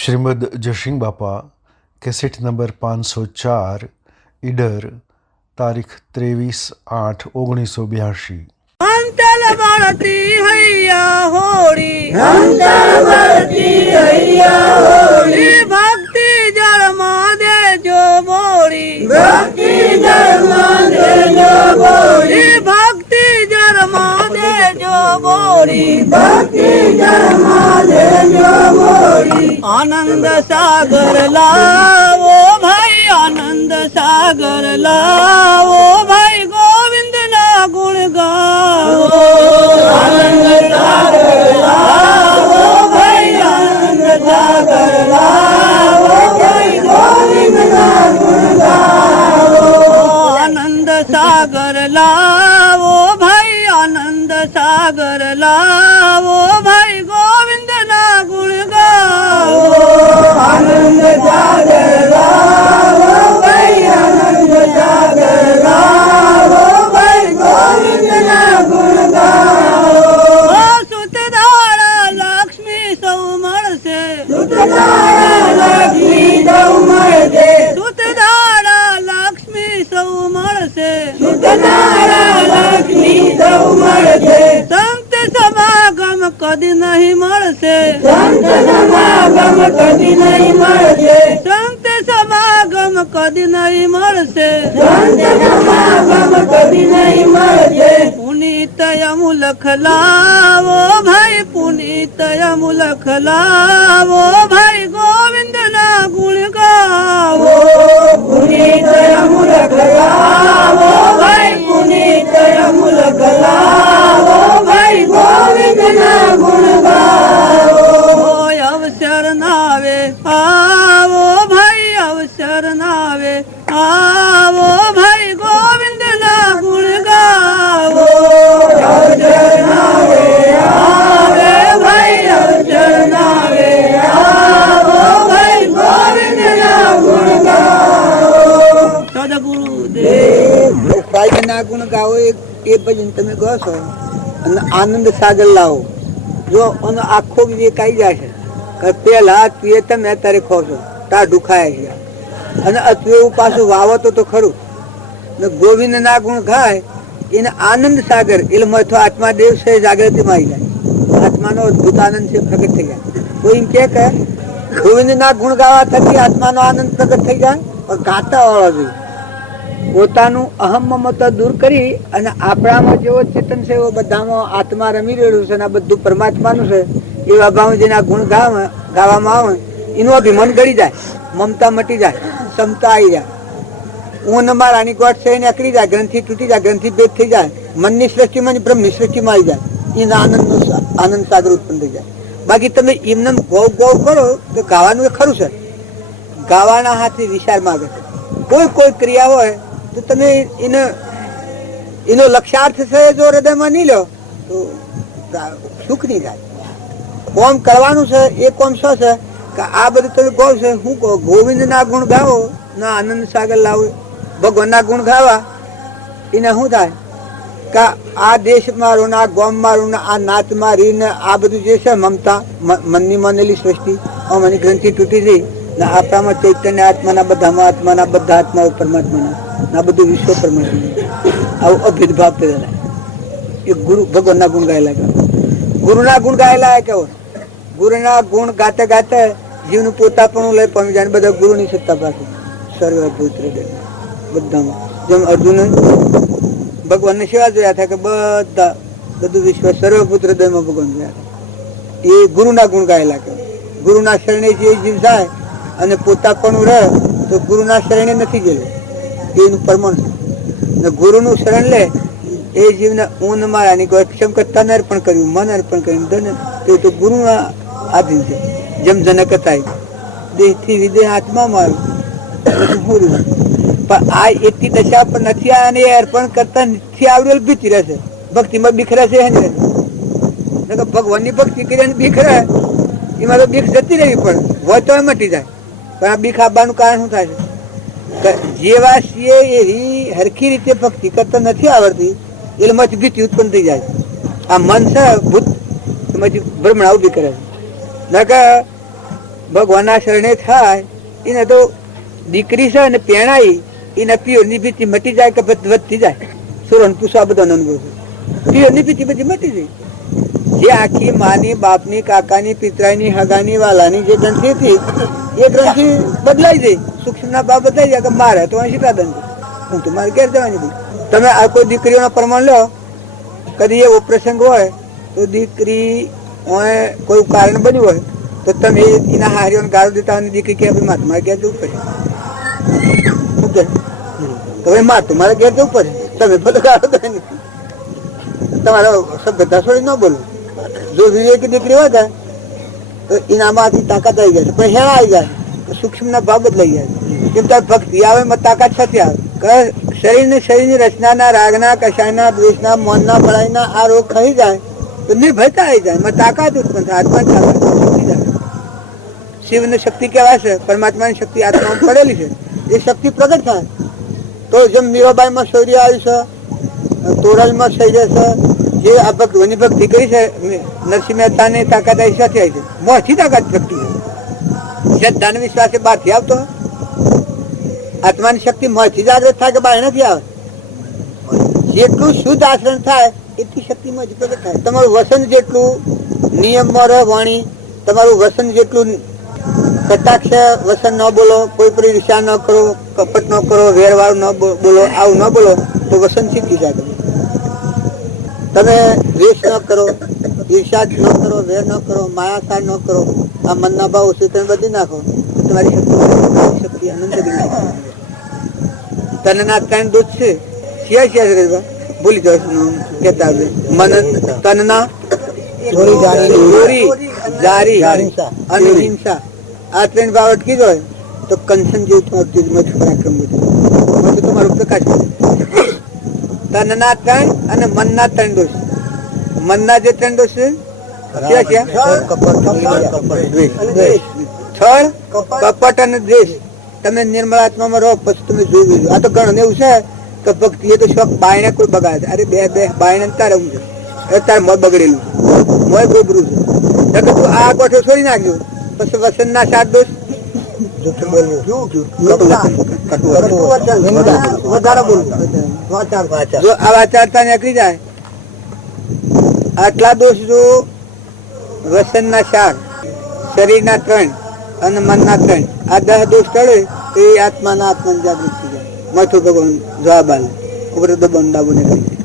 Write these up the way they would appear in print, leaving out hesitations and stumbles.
શ્રીમદ જશિંગ બાપા cassette number 504 Idar તારીખ 23/8/1982। અંતલ બળતી હૈયા હોળી, અંતલ બળતી હૈયા હોળી, ભક્તિ જળમાં દેજો બોળી, ભક્તિ જળમાં દેજો બોળી, ભક્તિ જળમાં દેજો બોળી, ભક્તિ જળમાં દેજો બોળી। આનંદ સાગર લાવો ભાઈ, આનંદ સાગર લાવો ભાઈ, ગોવિંદ ના ગુણ ગાવો। આનંદ સાગર લાવો ભાઈ, આનંદ સાગર લાવો ભાઈ, ગોવિંદ ના ગુણ ગાવો। આનંદ સાગર લાવો ભાઈ, આનંદ સાગર લાવો ભાઈ, ગોવિંદ ના ગુણ ગાવો। આનંદ સાગર લાવો ભાઈ, આનંદ સાગર લાવો ભાઈ, ગોવિંદ ના ગુણ ગાવો। સુતદાળા લક્ષ્મી સૌ મળશે, સુતદાળા લક્ષ્મી સૌ મળશે, સુતદાળા લક્ષ્મી સૌ મળશે, સુતદાળા લક્ષ્મી સૌ મળશે। સંત સમાગમ કદી નહીં મળશે, સંત સમાગમ કદી નહીં મળશે, સંત સમાગમ કદી નહીં મળશે, સંત સમાગમ કદી નહીં મળશે। પુનીત અમુલખ લાવો ભાઈ, પુનીત અમુલખ લાવો ભાઈ, ગોવિંદ ના ગુણ ગાવો। પુનીત અમુલખ લાવો ભાઈ, પુનીત અમુલખ લાવો ભાઈ, ગોવિંદ ના ગુણ ગાવો। અવસર નાવે આવો ભાઈ, અવસર નાવે આવો ભાઈ, ગોવિંદ ના ગુણ ગાવો। અવસર નાવે આવે ભાઈ, અવસર નાવે આવો ભાઈ, ગોવિંદ ના ગુણ ગાવો। સદગુરુદેવ ભાઈ ના ગુણ ગાવો એ ભજન તમે કહો છો અને આનંદ સાગર લાવો। જો એનો આખો વિવેક આવી જાય છે કે પેલા તું તમે અત્યારે ખો છો તા દુખાયા છે અને અત્યારે પાછું વાવતો તો ખરું ને ગોવિંદ ના ગુણ ગાય એને આનંદ સાગર એટલે મથો આત્મા દેવ છે જાગૃતિમાં આવી જાય, આત્માનો અદભુત આનંદ છે પ્રગટ થઈ જાય। કોઈ એમ કે ગોવિંદ ના ગુણ ગાવા થકી આત્માનો આનંદ પ્રગટ થઈ જાય, પણ ગાતા વાળો જોઈએ પોતાનું અહમ મમતા દૂર કરી અને આપણામાં જેવો ચેતન છે એવો બધામાં આત્મા રમી રહેલું છે અને આ બધું પરમાત્માનું છે એવા ભાવ જેના ગુણ ગાવામાં આવે એનું અભિમાન ગળી જાય, મમતા મટી જાય, ક્ષમતા આવી જાય, ઊન મારાની ગોઠ છે એને અકડી જાય, ગ્રંથિ તૂટી જાય, ગ્રંથિ ભેદ થઈ જાય, મનની સૃષ્ટિમાં બ્રહ્મની સૃષ્ટિમાં આવી જાય, એના આનંદ સાગર ઉત્પન્ન થઈ જાય। બાકી તમે એમને ગૌ ગૌ કરો તો ગાવાનું એ ખરું છે, ગાવાના હાથે વિચાર માગે છે। કોઈ ક્રિયા હોય તો તમે એનો લક્ષ્યાર્થ છે જો હૃદયમાં નહીં લો તો સુખ નહીં થાય। કોમ કરવાનું છે એ કોમ શું છે કે આ બધું તમે કહો છે હું કહો ગોવિંદ ના ગુણ ગાવો ના આનંદ સાગર લાવો, ભગવાન ના ગુણ ગાવા એને શું થાય કે આ દેશ મારું ને આ ગોમ મારું ને આ નાત મારી ને આ બધું જે છે મમતા મનની માનેલી સૃષ્ટિ આની ગ્રંથિ તૂટી ગઈ ને આપણામાં ચૈતન્ય આત્માના બધા આત્માઓ પરમાત્માના ના બધું વિશ્વ પરમાત્મા આવો અભેદભાવ પેદા એ ગુરુ ભગવાન ના ગુણ ગાયેલા કે ગુરુ ના ગુણ ગાયેલા કેવો ગુરુ ના ગુણ ગાતે ગાતે જીવનું પોતાપણું લઈ પામી જાય, બધા ગુરુની સત્તા પાસે સર્વભૂત બધામાં જેમ અર્જુન ભગવાનની સેવા જોયા થાય કે બધું વિશ્વ સર્વભૂત હૃદયમાં ભગવાન જોયા થાય, એ ગુરુના ગુણ ગાયેલા કે ગુરુના શરણે જે જીવ જાય અને પોતાપણું રહે તો ગુરુના શરણે નથી ગયેલું એનું પ્રમાણ છે ને ગુરુનું શરણ લે એ જીવને ઊન મારાની ક્ષમ તન અર્પણ કર્યું, મન અર્પણ કર્યું, ધન તો ગુરુના આધીન છે। જેમ જનક હતા દેહથી વિદેહ આત્મા મારું પણ આ એટલી દશા પર નથી આ અને અર્પણ કરતા નથી આવડેલ ભીતી રહેશે, ભક્તિમાં બીક રહેશે ભગવાનની ભક્તિ કરીને બીક રહે એમાં તો બીક જતી રહેવી પડે હોય તો મટી જાય, પણ આ બીક આપવાનું કારણ શું થાય છે જેવા છીએ એવી હરખી રીતે ભક્તિ કરતા નથી આવડતી એટલે મત ભીતિ ઉત્પન્ન થઈ જાય છે। આ મન છે ભૂત ભ્રમણા ઉભી કરે છે ભગવાનના શરણે થાય એને તો દીકરી છે ને પેણાઈ એના પિયોરની ભીતિ મટી જાય કે વધતી જાય. સુરન પૂછવા બધાનો અનુભવ છે. પિયોરની ભીતિ બધી મટી જાય. જે આખી માની બાપની કાકાની પિતરાની હગાની વાલાની જે ગ્રંથિ હતી એ ગ્રંથિ બદલાઈ જાય. સૂક્ષ્મના બાપ બદલાઈ જાય કે મારે તો અહીં શીખા દંડ હું તો મારે ઘેર જવાની. તમે આ કોઈ દીકરીઓના પ્રમાણ લો, કદી એવો પ્રસંગ હોય તો દીકરી કોઈ કારણ બન્યું હોય તો તમે એના હારીઓને ગાળો દેતા હોય, દીકરી કે મારે મારે ઘેર જવું પડે, તમે મારે તો મારે ઘેર જવું પડે, તમે બધું ગાળો દે તમારા સભ્યતા છોડી ન બોલો. જો વિવેક દીકરી હોય ને તો એનામાંથી તાકાત આવી જાય, પણ હેણા આવી જાય, સૂક્ષ્મ ના ભાવ બદલાઈ જાય. કેમ ત્યારે ભક્તિ આવે એમાં તાકાત સાથે આવે. શરીરની રચનાના રાગના કશાયના દ્વેષના મનના બળાઈના આ રોગ ખાઈ જાય તો નિર્ભયતા આવી જાય, એમાં તાકાત ઉત્પન્ન થાય, આત્મા તાકાત. શિવની શક્તિ કહેવાય છે, પરમાત્માની શક્તિ આત્મામાં પડેલી છે, એ શક્તિ પ્રગટ થાય. તો જેમ મીરાબાઈમાં શૌર્ય આવ્યું છે, તોરલમાં શૌર્ય છે, જે આ ભગવાનની ભક્તિ કરી છે, નરસિંહ મહેતાની તાકાત આવી સાથે આવી છે, મોથી તાકાત પ્રગટી છે. શ્રદ્ધા ને વિશ્વાસ બહારથી આવતો, આત્માની શક્તિ મોથી જાગૃત થાય કે બહાર નથી આવે. જેટલું શુદ્ધ આચરણ થાય એટલી શક્તિ મોથી પ્રગટ થાય. તમારું વસન જેટલું નિયમમાં રહે વાણી, તમારું વસન જેટલું કટાક્ષ વસન ન બોલો, કોઈ પર ઈર્ષા ન કરો, કપટ ન કરો, વેરવાળું ન બોલો, આવું ન બોલો તો વસન શીખી જાય. તમે દ્વેષ ન કરો, ઈર્ષા ન કરો, વેર ન કરો, માયાસાર ન કરો, આ મનના ભાવ શીતળ બધી નાખો તો તમારી શક્તિ આનંદ તનના ત્રણ દૂધ છે. શિયા ભૂલી જાવ કેતા મન તનના ચોરી, જારી અને હિંસા, આ ત્રણ ભાવ અટકી જાય તો કંચન જેવું મધ પરાક્રમ બધું તમારો પ્રકાશ. તનના ત્રણ અને મનના ત્રણ દોષ. મનના જે ત્રણ દોષ છે કપટ અને દ્વેષ. તમે નિર્મળ આત્મામાં રહો પછી તમે જોઈ. આ તો ઘણું એવું છે કે ભક્તિ એ તો શોખ બાયણે કોઈ બગાડે. અરે બે બાયણે તારે હું છે તારે મોય બગડેલું છે, મોય ગોબરું છે, તું આ ગોઠો છોડી નાખ્યો પછી વસન ના સાત દોષ. જો આ વાચારતા નીકળી જાય, આટલા દોષ જો વસન ના 4, શરીર ના 3 અને મન ના 3, આ 10 દોષ ટળે એ આત્માના આત્માની જાગૃત થઈ જાય. માથું ભગવાન જવાબ આલે ઉપર દબાણ ડાબુ નીકળી જાય.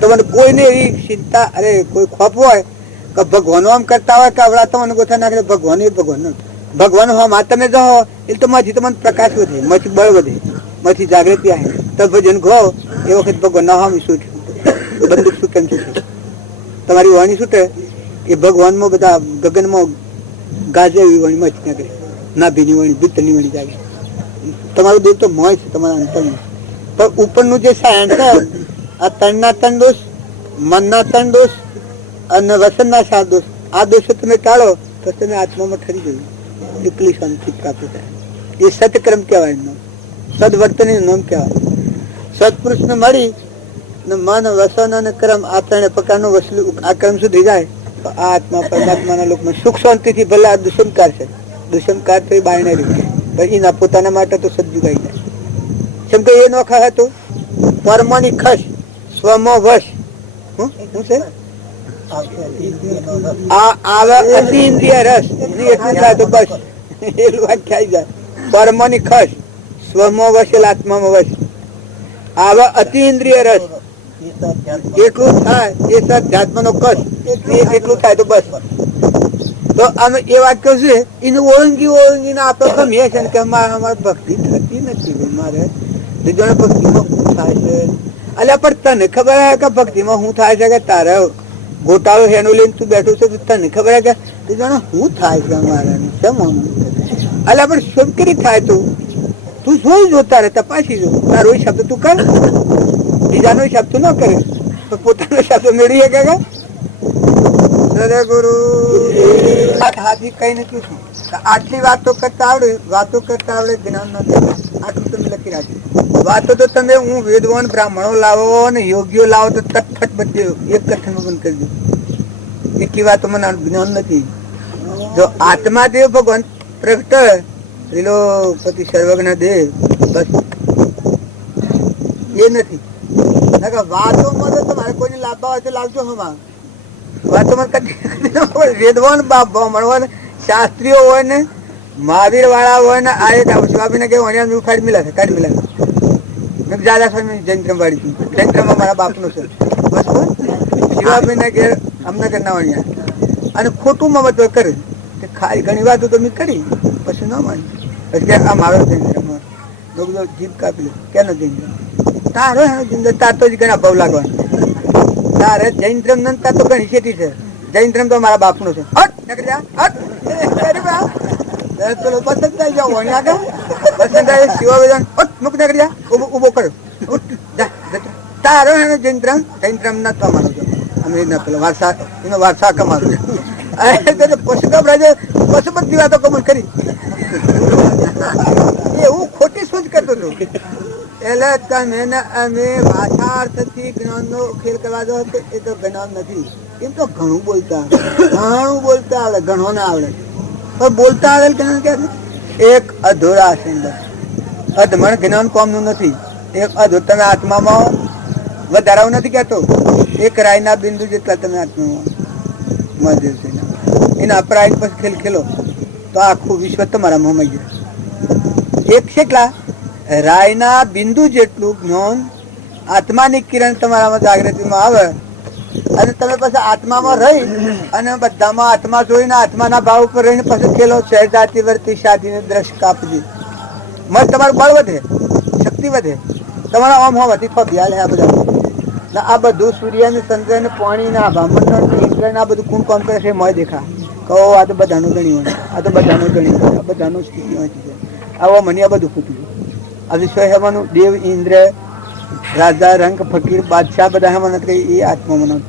તમને કોઈને એવી ચિંતા, અરે કોઈ ખોફ હોય કે ભગવાન આમ કરતા હોય કે આવડા તમને ગોથા નાખે, ભગવાન એ ભગવાન ભગવાન હમ આ તમે જાઓ એટલે તો માંથી તમને પ્રકાશ વધે, માંથી બળ વધે, માંથી જાગૃતિ આવે. તો ભજન ગો એ વખત ભગવાન ના હમ શું બંદૂક શું કેમ છૂટે, તમારી વાણી છૂટે એ ભગવાનમાં બધા ગગનમાં ગાજે એવી વાણી માંથી નાખે, નાભીની વાણી, ભીતરની વાણી જાગે. તમારું દેવ તો મોય છે તમારા અંતરનું, પણ ઉપરનું જે સાયણ છે આ તણના 3 દોષ, મનના 3 દોષ અને વસનના 7 દોષ, આ દોષો તમે ટાળો તો તમે આત્મામાં ઠરી જવું, એકલી શાંતિ પ્રાપ્ત થાય. એ સત્ક્રમ કહેવાય, એમનો સદવર્તન નામ કહેવાય. સત્પુરુષને મળી ને મન વસન અને ક્રમ આ 3 પ્રકારનો આ ક્રમ સુધી જાય તો આ આત્મા પરમાત્માના લોકમાં સુખ શાંતિથી. ભલે આ દુષ્મકાર છે, દુષ્મકાર તો એ બાયણે રહી, પણ એના પોતાના માટે તો સદજુગાઈ જાય. જેમ કે એ નોખા હતું પરમાની ખસ સ્વમો વશ, શું છે આવે અતિન્દ્રિય રસ, એટલું થાય તો બસ એટલું વાક્ય આવી જાય. પરમાની ખસ સ્વમો વશ એટલે આત્મામાં વશ, આવે અતિન્દ્રિય રસ એટલું થાય એ સદ્ધાત્માનો કસ એટલું થાય તો બસ. તો અમે એ વાક્ય છે એનું ઓળંગીને આપણે ગમીએ છે કે અમારે ભક્તિ થતી નથી, મારે બીજોને ભક્તિમાં શું થાય છે. એટલે પણ તને ખબર હે કે ભક્તિમાં શું થાય છે, કે તારે ગોટાળો હેનું લઈને તું બેઠું છે, તને ખબર હે કે બીજોને શું થાય છે અમારે કેમ. એટલે પણ શું કરી થાય તું જોઈ જો, તારે તપાસી જો, તારો શબ્દ તું કર, બીજાનો શબ્દ તું ન કરે તો પોતાનો શબ્દ મેળવી શકે. ગુરુ હાથી કઈ નથી શું, આટલી વાતો કરતા આવડે જ્ઞાન નથી, આટલું તમે લખી રાખ્યું. વાતો તો તમે હું વેદવાન બ્રાહ્મણો લાવો ને યોગીઓ લાવો તો તટફટ બધે એક કથનમાં બંધ કરી દો. એટલી વાતો મને જ્ઞાન નથી. જો આત્માદેવ ભગવાન પ્રગટ લીલો પતિ સર્વજ્ઞ દેવ બસ એ નથી. વાતોમાં તો તમારે કોઈને લાભવા હોય તો લાવજો. હમણાં વાતોમાં કદી વેદવાન બાપ મળવા શાસ્ત્રીઓ હોય ને મહાવીર વાળા હોય ને આ એક શિવાબીને કે કાઢી મિલા છે કાઢી મિલા જાદા સ્વામી જૈનત્રમ વાળી જૈનત્રમાં મારા બાપનું છે બસ શિવાબીને ઘેર અમને કે ના વણ્યા અને ખોટુંમાં બધું કરે ખાલી ઘણી વાતો તો મેં કરી પછી ન માની પછી કે આ મારો જૈનત્રમ બધો જીભ કાપી લે કેનો જૈનત્રમ તારો એનો તાર તો જ ઘણા ભાવ લાગવાનો તારે જૈનત્રમ ન તાર તો ઘણી શેઠી છે જૈનત્રમ તો મારા બાપનું છે હટ નીકળી જા હટ પેલો પસંદ થઈ જાવ વણ્યા કે પસંદ થાય શિવાબેન મુક નીકળી જા ઉભો કરો તારો એનો જૈનત્રમ ન તમારો છો અમે ના પેલો વારસા એનો વારસા કમાતો પશુપતિ વાતો કબૂલ કરી એવું ખોટી શોધ કરતો હતો. એટલે તમે અમે ભાષાર્થથી જ્ઞાનનો ખેલ કરવા દો એ તો જ્ઞાન નથી. એમ તો ઘણું બોલતા આવડે ઘણો ના આવડે પણ બોલતા આવડે જ્ઞાન ક્યાં છે? એક અધૂરા છે અધમણ જ્ઞાન કોમનું નથી. એક અધૂર તમે આત્મામાં વધારાવું નથી કહેતો એક રાયના બિંદુ જેટલા તમે આત્મામાં મહાદેવ છે એના અપરાધ પછી ખેલ ખેલો તો આખું વિશ્વ તમારા મોહમાં જાય. એક કેટલા રાયના બિંદુ જેટલું જ્ઞાન આત્માની કિરણ તમારામાં જાગૃતિમાં આવે અને તમે પછી આત્મામાં રહી અને બધામાં આત્મા જોઈને આત્માના ભાવ ઉપર રહીને પછી ખેલો સહેજાતિ વર્તી શાદીને દ્રશ કાપજી મત તમારું બળ વધે શક્તિ વધે તમારા આમ હોવાથી ફબ્યાલ આ બધા આ બધું સૂર્ય ને ચંદ્ર ને પાણી ના બ્રાહ્મણ ઇન્દ્ર ના બધું કોણ કામ કરે છે મોય દેખા કહો આ તો બધાનું ગણી હોય આ તો બધાનું ગણી હોય આ બધાનું સ્થિતિ હોય છે આવો મને આ બધું ફૂટ્યું આ વિશ્વ હેવાનું દેવ ઇન્દ્ર રાજા રંગ ફકીર બાદશાહ બધા હેમાં નથી એ આત્મામાં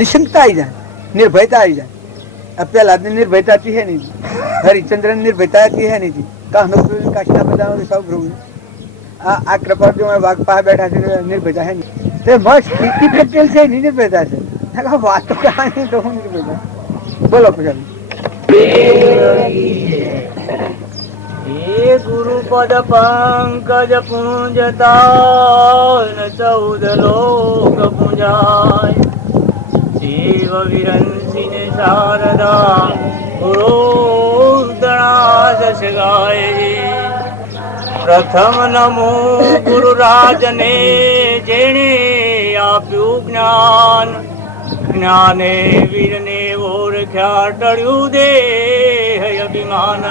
નિશંકતા આવી જાય નિર્ભયતા આવી જાય પેલા નિર્ભયતા હતી હે નહીં હરિચંદ્ર નિર્ભયતા હતી હે નહીં કાશીના બધા સૌ પ્રભુ આ કૃપા જો વાઘ પા બેઠા છે નિર્ભયતા હે નહીં તે મસ્ત સ્થિતિ પ્રત્યેલ છે એની નિર્ભયતા છે વાતો કહાની તો નિર્ભયતા બોલો પછી હે ગુરુપદ પંકજ પૂંજતા 14 લોક પૂંજાય શિવ વિરંસિને શારદા ગુરુદણા જશ ગાય પ્રથમ નમો ગુરુરાજને જેણે આપ્યું જ્ઞાન જ્ઞાને વીરને ઓળખ્યા ટળ્યું દેહ અભિમાન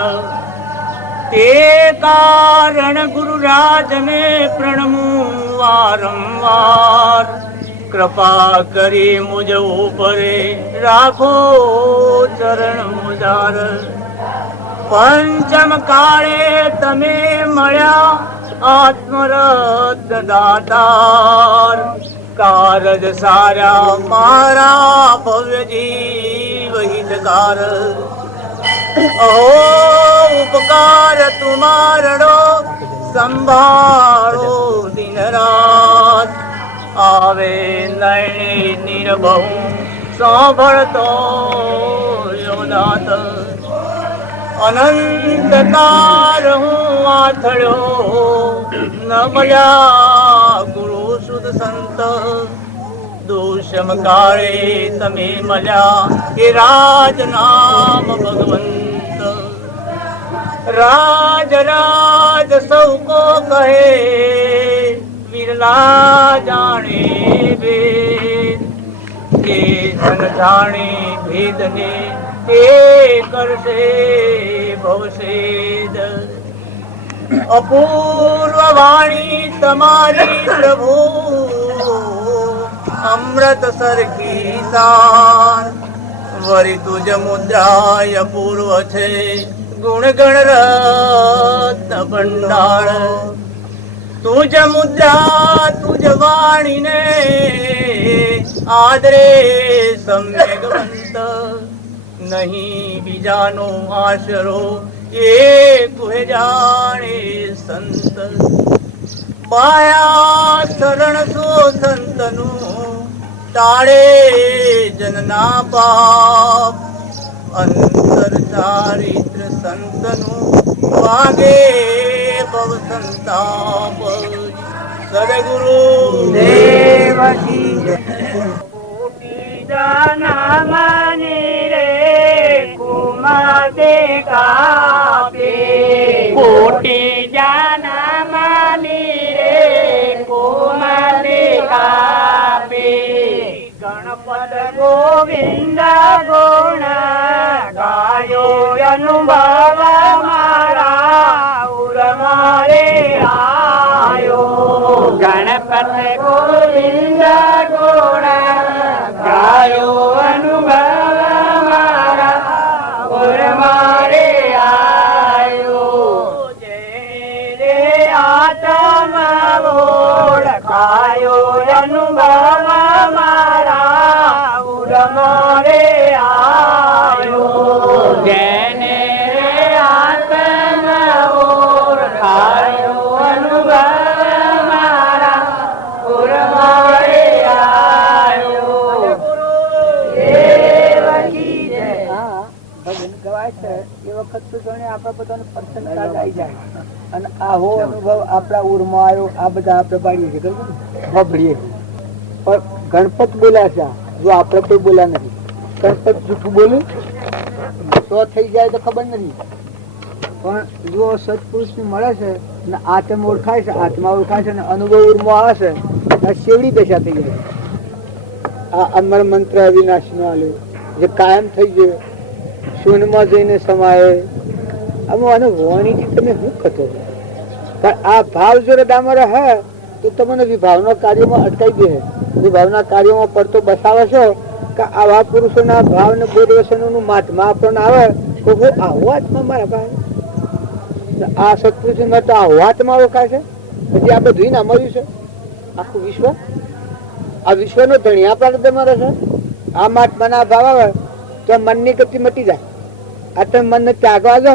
તે કારણ ગુરુરાજને પ્રણમું વારંવાર કૃપા કરી મુજ ઉપરે રાખો ચરણ મુજાર પંચમ કાળે તમે મળ્યા આત્મરત દાતાર કારજ સારા મારા ભવ્ય જીવ હિતકાર અહો ઉપકાર તુમારડો સંભાળો દિન રાત આવે નયને નિર્ભવ સાંભળતો યોદાત અનંત કાળ હું આથળ્યો ન મળ્યા ગુરુ સુદ સંત દોષમ કાળે તમે મળ્યા એ રાજ નામ ભગવંત રાજ રાજ સૌ કો કહે વિરલા જાણે વેદ કે જન જાણે ભેદને તે કરશે ભવષેદ અપૂર્વ વાણી તમારી પ્રભુ અમૃત સરખી તાર વરી તુજ મુદ્રાય પૂર્વ છે ગુણ ગણ રત્ન ભંડાર તુજ મુદ્રા તુજ વાણીને આદરે સમ્યગવંત નહીં બીજાનો આશરો એ કુહે જાણે સંત પાયા શરણ સો સંતનું ટાળે જનના પાપ અંતર ચારિત્ર સંતનું વાગે ભવ સંતાપ સદગુરુ દેવજી જાના માને રે કુમા દેખાપે કોટી જાના માને રે કુમા દેખાપે ગણપત ગોવિંદ ગુણ ગાયો અનુભવ મારા ઉર મારે આયો ગણપત ગોવિંદ ગુણ ગાયો અનુભવ મારા ઉર મારે આયો જે આત્મા ઓળખાયો અનુભવ મારા ઉર મારે આયો જેને આત્મા ઓળખાયો અનુભવ મારા ઉર મારે આયો દેવકી જય. હા ભજન ગવાય છે એ વખત તો જાણે આપણા બધાને પ્રસન્નતા આવી જાય અને આવો અનુભવ આપણા ઉરમાં આવ્યો. આ બધા આપણે પાડીએ છીએ ખબર ને? બબડીએ પણ ગણપત બોલ્યા છે જો આપણે કોઈ બોલ્યા નથી. ગણપત જૂઠું બોલ્યું તો થઈ જાય તો ખબર નથી, પણ જો સત્પુરુષ ને મળે છે ને આત્મા ઓળખાય છે, આત્મા ઓળખાય છે ને અનુભવ ઉરમાં આવે છે તો શેવડી દશા થઈ જાય. આ અમર મંત્ર અવિનાશ નો આલ્યો જે કાયમ થઈ ગયો, શૂન્યમાં જઈને સમાય. આમાં આનો વાણીથી તમે શું કહેતો? પણ આ ભાવ જો હૃદયમાં રહે તો તમને વિભાવના કાર્યોમાં અટકાઈ દે. વિભાવના કાર્યોમાં પડતો બસાવે છો કે આવા પુરુષોના ભાવ ને બોધ વસનોનું મહાત્મા આપણને આવે તો હું આવો આત્મા મારા પાસે. આ સત્પુરુષોમાં તો આવો આત્મા ઓળખાય છે. પછી આ બધું ના મળ્યું છે આખું વિશ્વ. આ વિશ્વનો ધણી આપણા હૃદયમાં રહે છે. આ મહાત્માના ભાવ આવે તો મનની ગતિ મટી જાય. આ તમે મનને ત્યાગવા જો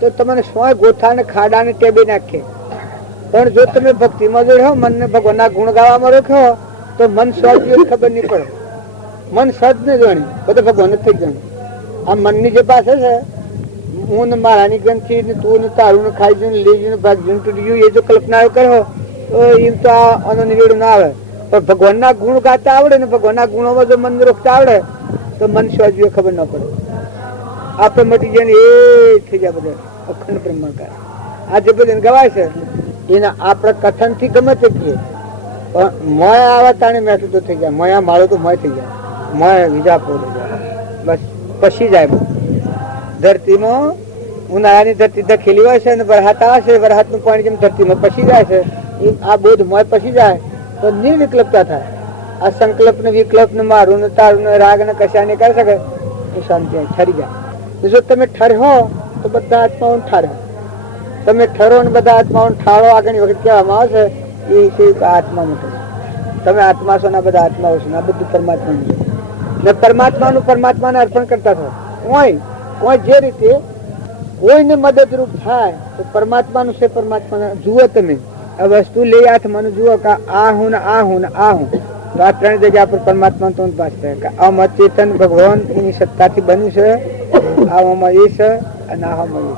તો તમને સોય ગોથા ને ખાડા ને ટેબે નાખે. પણ જો તમે ભક્તિમાં જો રહો, મનને ભગવાનના ગુણ ગાવામાં રાખો તો મન સહજ ખબર નહીં પડે. મન સહજ ને જાણી બધું ભગવાન જ થઈ જાણે. આ મનની જે પાસે છે હું ને મારાની ગ્રંથિ ને તું ને તારું ને ખાઈ જઈને લઈ જઈને ભાગ્યું તૂટી ગયું એ જો કલ્પનાઓ કરો તો એમ તો આનો નિવેડો ના આવે. પણ ભગવાનના ગુણ ગાતા આવડે ને ભગવાનના ગુણોમાં જો મન રોકતા આવડે તો મન સહજ ખબર ના પડે. આપણે મટી જાય ને એ થઈ જાય બધા અખંડ બ્રહ્માકાર. આ જે બધું ગવાય છે એના આપણે કથન થી ગમે તે કહીએ પણ મોય આવા તાણે મેઠું તો થઈ જાય. મોયા માળો તો મોય થઈ જાય. મોય વિજા પોડે જાય બસ પછી જાય. ધરતીમાં ઉનાળાની ધરતી ધકેલી હોય છે અને વરસાદ આવે છે, વરસાદનું પાણી જેમ ધરતીમાં પછી જાય છે એમ આ બોધ મોય પછી જાય તો નિર્વિકલ્પતા થાય. આ સંકલ્પ ને વિકલ્પ ને મારું ને તારું ને રાગ ને કશા ને કરી શકે એ શાંતિ ઠરી જાય. જો તમે ઠરહો તો બધા આત્માઓ ઠરે. તમે ઠરો ને બધા આત્માઓ ઠાળો આગળની વખત કહેવામાં આવે છે એ છે આત્માનું ઠરો. તમે આત્મા છો ને બધા આત્માઓ છો ને આ બધું પરમાત્માનું છે ને પરમાત્માનું પરમાત્માને અર્પણ કરતા થો. કોઈ જે રીતે કોઈને મદદરૂપ થાય તો પરમાત્માનું છે. પરમાત્માને જુઓ તમે આ વસ્તુ લઈ આત્માનું જુઓ કે આ હું ને આ હું ને આ હું તો આ ત્રણ જગ્યા પર પરમાત્મા તો પાસ થાય. આમાં ચેતન ભગવાન એની સત્તાથી બન્યું છે, આવામાં એ છે અને આમાં એ.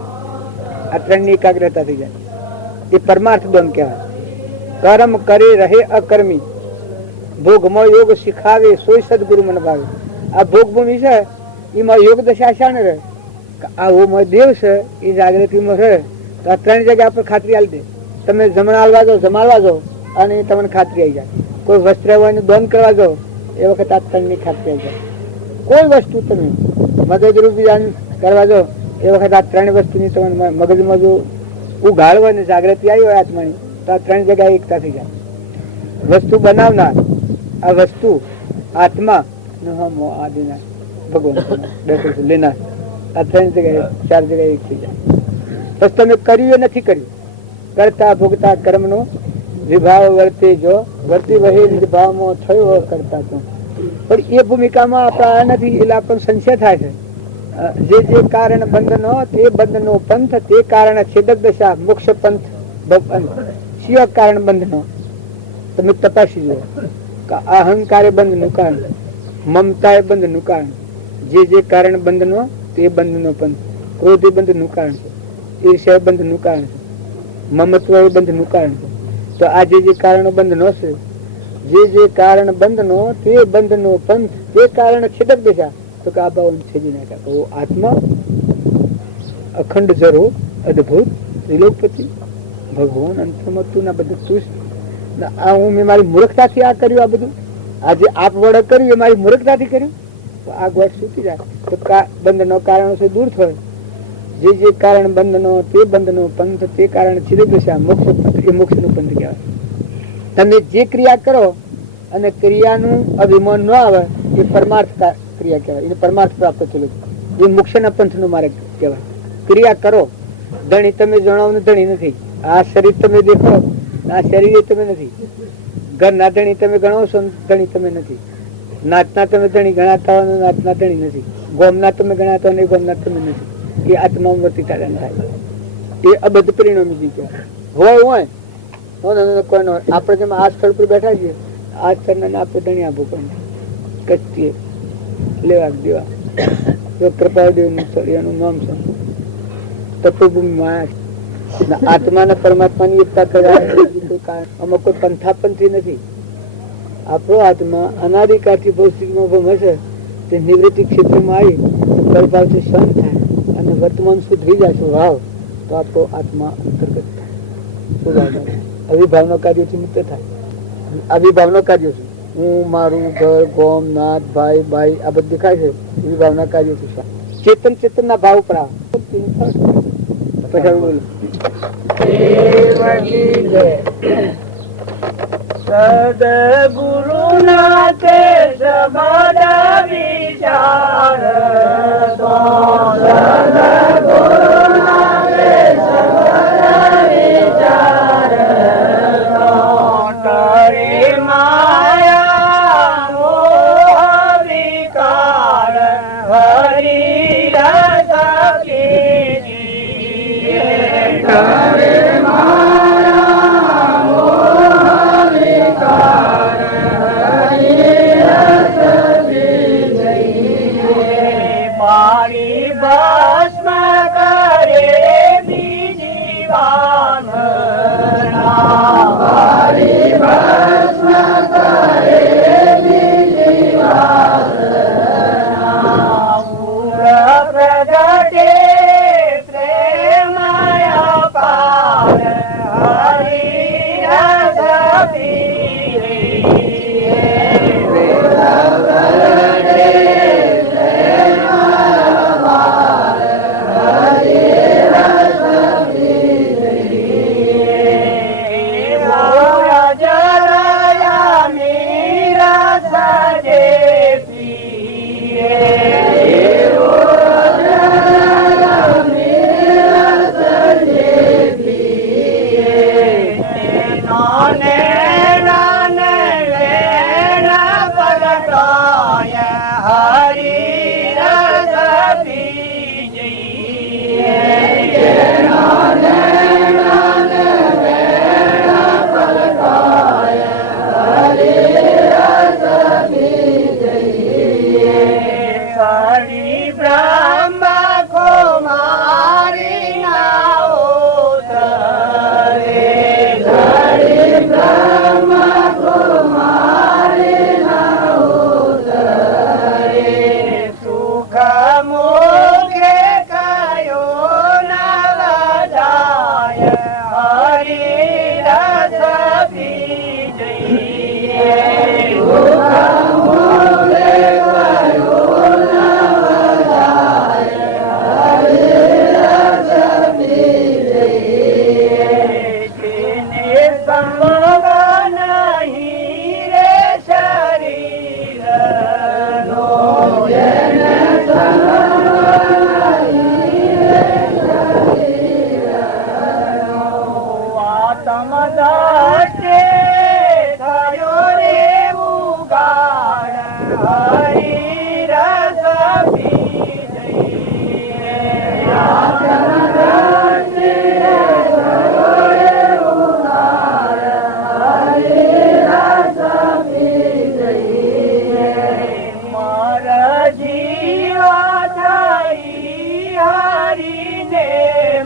આ ત્રણની એકાગ્રતા થઈ જાય એ પરમાર્થ દોન કહેવાય. કર્મ કરે રહે અકર્મી, ભોગમાં યોગ શીખાવે સોય સદગુરુ મન ભાવે. આ ભોગ ભૂમિ છે એમાં યોગ દશા શાને રહે. આ દેવ છે એ જાગૃતિમાં રહે તો આ ત્રણ જગ્યા પર ખાતરી આલી દે. તમે જમણવા જાઓ જમાડવા જાઓ અને તમને ખાતરી આવી જાય. કોઈ વસ્ત્ર હોય દોન કરવા જાઓ એ વખત આ ત્રણની ખાતરી આવી જાય. કોઈ વસ્તુ તમે મદદરૂપ કરવા જાઓ એ વખત આ ત્રણ વસ્તુની તમને મગજમાં જો ઉઘાડ હોય ને જાગૃતિ આવી હોય આત્માની તો આ ત્રણ જગ્યાએ એકતા થઈ જાય. વસ્તુ બનાવનાર આ વસ્તુ આત્મા આદિના ભગવાન લેનાર આ ત્રણ જગ્યાએ ચાર જગ્યાએ એક થઈ જાય. બસ તમે કર્યું એ નથી કર્યું. કરતા ભોગતા કર્મનો વિભાવ વર્તે જો વર્તી વહે વિભાવમાં થયો કરતા તો. પણ એ ભૂમિકામાં આપણા નથી એટલે આપણને સંશય થાય છે. જે જે કારણ બંધનો તે બંધનો પંથ, તે કારણ છેદક દશા મોક્ષ પંથ શિવ કારણ બંધનો. તમે તપાસી જુઓ કે અહંકારે બંધનું કારણ, મમતા એ બંધનું કારણ, જે જે કારણ બંધનો તે બંધનો પંથ. ક્રોધ એ બંધનનું કારણ છે, ઈર્ષ્યા એ બંધનનું કારણ છે, મમત્વ એ બંધનનું કારણ છે. તો આ જે કારણો બંધનો છે, જે કારણ બંધનો તે બંધનો પંથ તે કારણ છેદક દિશા, તો કે આ ભાવ છેદી નાખ્યા. તો આત્મા અખંડ જરો અદભુત ત્રિલોકપતિ ભગવાન અંતરમતું ના બધું તું આ હું મેં મારી મૂર્ખતાથી આ કર્યું, આ બધું આજે આપ વડે કર્યું એ મારી મૂર્ખતાથી કર્યું. તો આ ગોઠ સૂકી જાય. તો બંધનો કારણો છે દૂર થાય. જે કારણ બંધનો તે બંધનો પંથ તે કારણ છેદક દિશા મોક્ષ પંથ એ મોક્ષ નું પંથ કહેવાય. તમે જે ક્રિયા કરો અને ક્રિયાનું અભિમાન ન આવે એ પરમાર્થ ક્રિયા કહેવાય, એને પરમાર્થ પ્રાપ્ત થયેલું એ મોક્ષના પંથનો માર્ગ કહેવાય. ક્રિયા કરો, ધણી તમે જણાવો ને ધણી નથી, આ શરીર તમે દેખો આ શરીર તમે નથી, ઘરના ધણી તમે ગણાવો છો ધણી તમે નથી, નાતના તમે ધણી ગણાતા હોય નાતના ધણી નથી, ગોમના તમે ગણાતા હોય ગોમના તમે નથી. એ આત્મા વર્તી થાય એ અબદ્ધ પરિણામી કહેવાય. હોય કોઈ ન હોય. આપણે જેમ આ સ્થળ પર બેઠા છીએ, આ સ્થળ આપણે ધણી આપવું પણ કચ્છી લેવા દેવા કૃપાદેવ નું સ્થળ એનું નામ છે તત્વભૂમિ. આત્મા પરમાત્મા ની એકતા કરાય. આમાં કોઈ પંથાપંથી નથી. આપણો આત્મા અનાદિકાળથી ભૌતિકમાં હશે તે નિવૃત્તિ ક્ષેત્રમાં આવી પ્રભાવથી શાંત થાય અને વર્તમાન સુધરી જાય છે ભાવ, તો આપણો આત્મા અંતર્ગત થાય, અવિભાવના કાર્યોથી મુક્ત થાય. અવિભાવના કાર્યો છે હું મારું ઘર ગોમ નાથ ભાઈ ભાઈ આ બધું દેખાય છે વિભાવના કાર્યોથી. ચેતન ચેતન ના ભાવ પર આવે. સદગુરુ ના તે શબ્દ વિચાર, સદગુરુ ના તે શબ્દ વિચાર, કરે માયા મોહ વિકાર, હરી રસ કીજી કરે ભસ્મ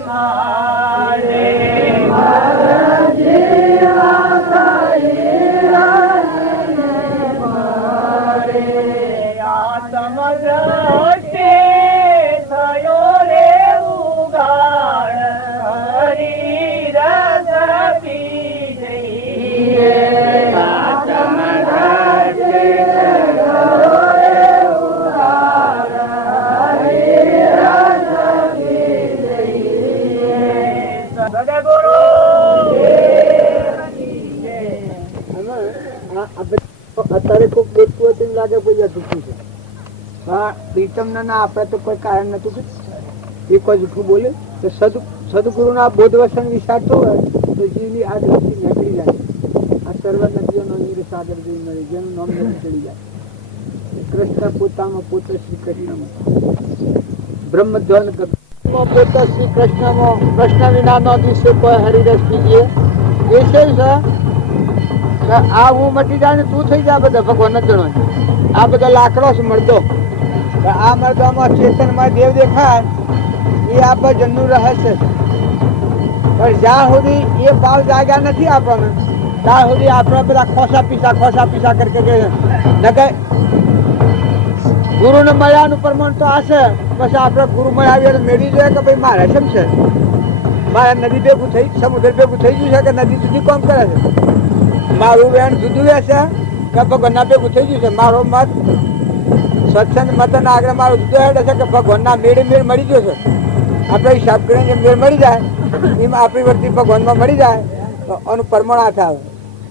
મારે આત્મદ્રષ્ટિ થયો રે ઉગાડ હરી રસ પી જઈએ આત્મદ્રષ્ટિ થયો રે ઉગાડ હરી રસ પી જઈએ સદગુરુ અત્યારે ખૂબ દેખતું હતું લાગે કોઈ દુઃખી છે. પ્રીતમ ના આપડે તો કોઈ કારણ નતું એ કોઈ જૂઠું બોલે તો સદગુરુના બોધવસન વિચારતો હોય તો જીવની આ દ્રષ્ટિ નીકળી જાય. આ સર્વ નદીઓનો નીર સાગર જેવી મળે જેનું નામ નથી ચડી જાય. કૃષ્ણ પોતામાં પોતે શ્રી કૃષ્ણમાં બ્રહ્મ ધ્વન પોતે શ્રી કૃષ્ણમાં કૃષ્ણ વિનાનો દિવસે કોઈ હરિરસ પીજીએ એ છે આ હું મટી જાય ને તું થઈ જાય બધા ભગવાન જ જણો. આ બધા લાકડો છે મળતો. આ મળતામાં ચેતનમાં દેવ દેખાય એ આપણા જન્મનું રહસ્ય છે. પણ જ્યાં સુધી એ ભાવ જાગ્યા નથી આપણને ત્યાં સુધી આપણે બધા ખોસા પીસા કરકે નકે ગુરુને મળ્યાનું પ્રમાણ તો આ છે. પછી આપણે ગુરુ મળ્યા મેળવી જોઈએ કે ભાઈ મારે શેમ છે મારે નદી ભેગું થઈ સમુદ્ર ભેગું થઈ ગયું છે કે નદી સુધી કોમ કરે છે. મારું વેણ જુદું છે કે ભગવાનના ભેગું થઈ ગયું છે. મારો મત સ્વચ્છંદ મતન આગળ મારો જુદો હેડ છે કે ભગવાનના મેળ મળી ગયો છે. આપણે હિસાબ કરીને જે મેળ મળી જાય એમાં આપણી વર્તી ભગવાનમાં મળી જાય તો આનું પ્રમાણ આ આવે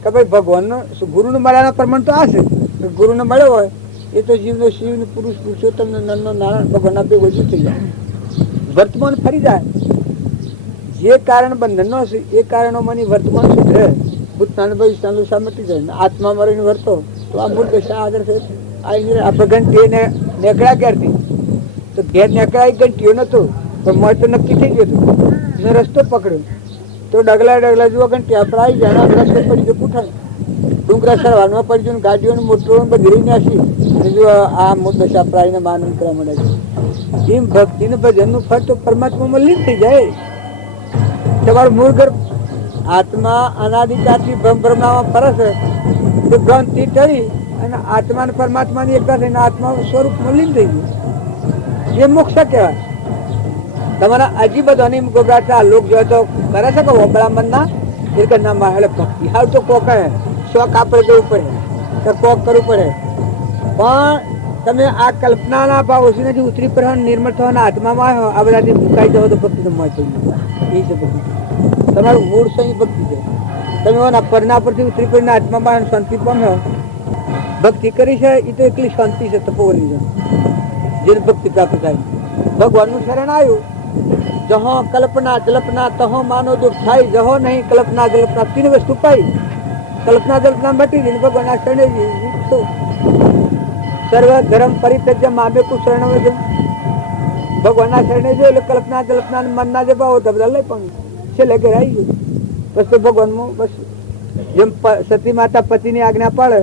કે ભાઈ ભગવાનનું ગુરુને મળ્યાના પ્રમાણ તો આ છે. ગુરુને મળ્યો હોય એ તો જીવનો શિવનું પુરુષ પુરુષોત્તમ નરનો નારાયણ ભગવાનના ભેગું જ થઈ જાય. વર્તમાન ફરી જાય. જે કારણ બંધનનો છે એ કારણોમાંની વર્તમાન સુધરે ભૂતનાનભાઈ ચાલુ સામટી જાય ને આત્મા મરીને વર્તો તો આ મૂળ દશા આગળ છે. આપણે ઘંટીને નેકળ્યા ક્યારથી તો ઘેર નેકળાય ઘંટીઓ નહોતું પણ મોય તો નક્કી થઈ ગયું હતું ને રસ્તો પકડ્યો તો ડગલા જુઓ ઘંટી આપણે આવી જાય રસ્તો પડી ગયો પૂઠાય ડુંગરા સરવારમાં પડી ગયું ગાડીઓનું મોટરું બધી રહી નાખી અને જો આ મૂળ દશા પ્રાયને માનવ કરવા મળે છે. એમ ભક્તિને ભજનનું ફળ તો પરમાત્મામાં લીન થઈ જાય. તમારું મૂળ ઘર આત્મા અનાદિકાળથી બ્રહ્મનામાં ફરે છે તો ભ્રાંતિ ટળી અને આત્મા ને પરમાત્માની એકતા થઈને આત્મા સ્વરૂપમાં લીન થઈ ગયું. એ મોક્ષ કહેવાય. તમારા હજી બધાની ગોબરાતા લોક જોયો તો કરે છે કે ઓબળામણના એ કે ના મારે ભક્તિ હાલ તો કોક શોખ આપણે જવું પડે તો કોક કરવું પડે. પણ તમે આ કલ્પનાના ભાવ ઓછીને ઉતરી પડવાના નિર્મળ થવાના આત્મામાં આવ્યો આ બધાથી મુકાઈ જાવ તો ભક્તિનો મોય થઈ ગયો. એ છે ભક્તિ. તમારું મૂળ સહી ભક્તિ છે. તમે પરના પરથી ઉતરી પડીને આત્મામાં શાંતિ પામ્યો ભક્તિ કરી છે એ તો એટલી શાંતિ છે તપોવનની જેમ જેને ભક્તિ પ્રાપ્ત થાય. ભગવાનનું શરણ આવ્યું જહો કલ્પના જલ્પના તહો માનો દુઃખ થાય જહો નહીં કલ્પના જલ્પના તીન વસ્તુ પાઈ કલ્પના જલ્પના મટી ગઈ ભગવાનના શરણે સર્વ ધર્મ પરિત્યજ્ય મામે કુ શરણ ભગવાનના શરણે જો એટલે કલ્પના જલ્પના મનના જે ભાવો ધબધા લઈ પણ છેલ્લે ઘેર આવી ગયું. બસ તો ભગવાનમાં બસ જેમ સતી માતા પતિની આજ્ઞા પાડે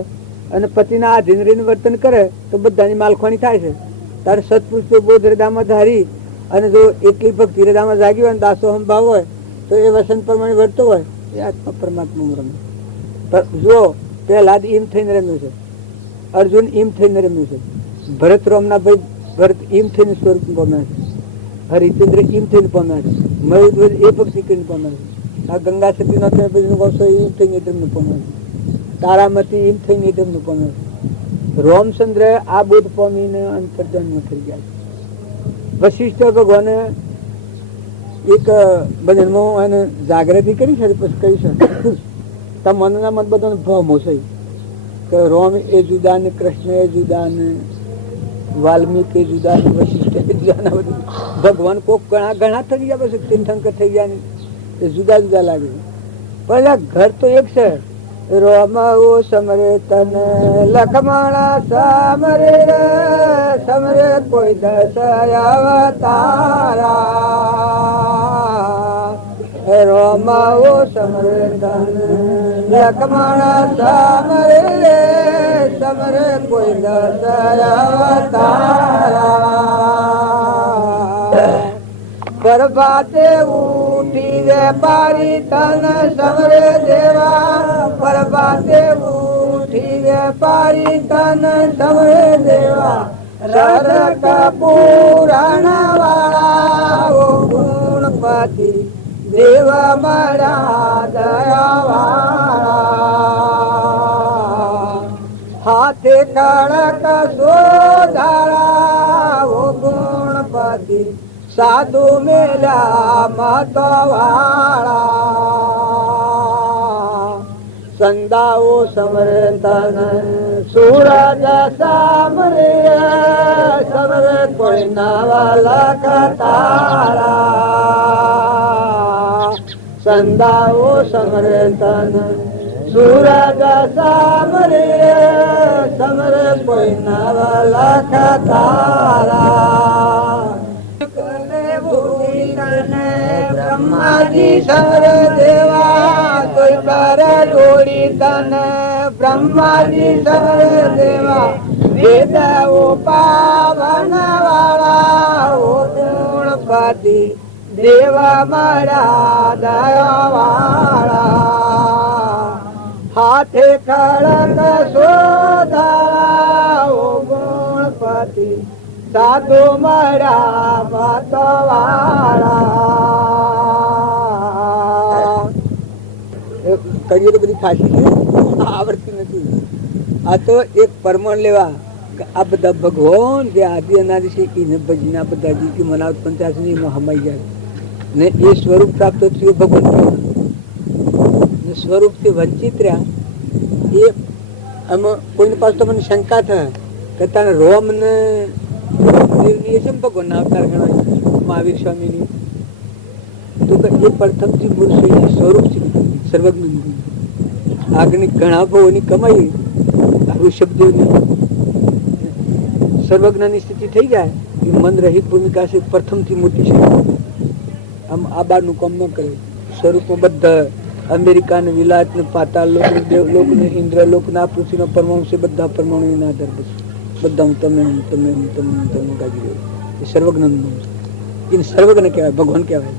અને પતિના આધીન રહીને વર્તન કરે તો બધાની માલખોની થાય છે. તારે સત્પુરુષ તો બોધ હૃદયમાં ધારી અને જો એટલી ભક્તિ હૃદયમાં જાગી હોય દાસોહમ ભાવ હોય તો એ વસંત પ્રમાણે વર્તો હોય એ આત્મા પરમાત્મા રમે. જો પહેલાદ એમ થઈને રમ્યું છે, અર્જુન એમ થઈને રમ્યું છે, ભરત રોમના ભાઈ ભરત એમ થઈને સ્વરૂપ પામ્યા છે, હરિચંદ્ર એમ થઈને પામ્યા છે, મયુરધ્વજ એ ભક્તિ કરીને પામ્યા છે, આ ગંગા સતી નો પછી કહો એમ થઈને ધર્મ પામ્યા છે, તારામતી એમ થઈને ધર્મ પામ્યા છે, રોમચંદ્ર આ બોધ પામીને અંતર્જન્મ થઈ ગયા છે. વશિષ્ઠ ભગવાને એક ભજનમાં એને જાગૃતિ કરી છે પછી કહી છે તા મનના મત બધાને ભાવ મોસાઈ કે રોમ એ જુદા ને કૃષ્ણ એ જુદા ને વાલ્મીક એ જુદા ને વશિષ્ઠ એ જુદા ને બધું ભગવાન કોક ઘણા થઈ ગયા પછી તીર્થંકર થઈ ગયા ને એ જુદા જુદા લાગે. પણ આ ઘર તો એક છે. રોમ ઓ સમરે તન લખમણ સમરે સમરે કોઈ દસ અવતારા રોમ ઓ સમરે તન લખમણ સમરે સમરે કોઈ દસ અવતારા પ્રભાતે ઉઠી વેપારી તન સમરે દેવા પ્રભાતે ઉઠી વેપારી તન સમરે દેવા રર પુરાણ વાળા ગુણપતિ દેવ મારા દયાવાળા હાથે કડક સોધારા ગુણપતિ સાધુ મેલા મતવાળા સંદાઓ સમરતન સૂરજ સામરે સમરે કોઈ નાવાલા કતારા સંદાઓ સમરતન સૂરજ સામરે સમરે કોઈ નાવાલા કતારા બ્રહ્માજી સર દેવા કોઈ પર જોડી તને બ્રહ્માજી સર દેવા વેદાઓ પાવન વાળા ઓ ગુણપતિ દેવા મારા દયાવાળા હાથે ખડક સોધારા ઓ ગુણપતિ સાધુ મારા મતવાળા કહીએ તો બધી ખાસી છે આવડતી નથી. આ તો એક પરમાણ લેવા આ બધા ભગવાન જે આદિ અનાદિ છે એને ભજીને આ બધા જીતી મનાવત પંચાસની એમાં હમાઈ જાય ને એ સ્વરૂપ પ્રાપ્ત થયું ભગવાન ને સ્વરૂપથી વંચિત રહ્યા. એ આમાં કોઈને પાસે તો મને શંકા થાય કે તારે રોમ ને ભગવાન અવતાર ગણાય મહાવીર સ્વામીની તો એ પ્રથમથી મૂળ સ્વરૂપ છે સર્વજ્ઞ. આગની ઘણા ભાવોની કમાઈ ઋષભદેવની સર્વજ્ઞની સ્થિતિ થઈ જાય એ મન રહિત ભૂમિકા છે પ્રથમથી મોટી છે. આમ આ બારનું કામ ન કરે. સ્વરૂપમાં બધા અમેરિકા ને વિલાત ને પાતાળ લોક ને દેવલોક ને ઇન્દ્ર લોક ના પૃથ્વીનો પરમાણુ છે બધા પરમાણુ આધાર પર બધા હું તમે ગાજી રહ્યો એ સર્વજ્ઞ એને સર્વજ્ઞ કહેવાય ભગવાન કહેવાય.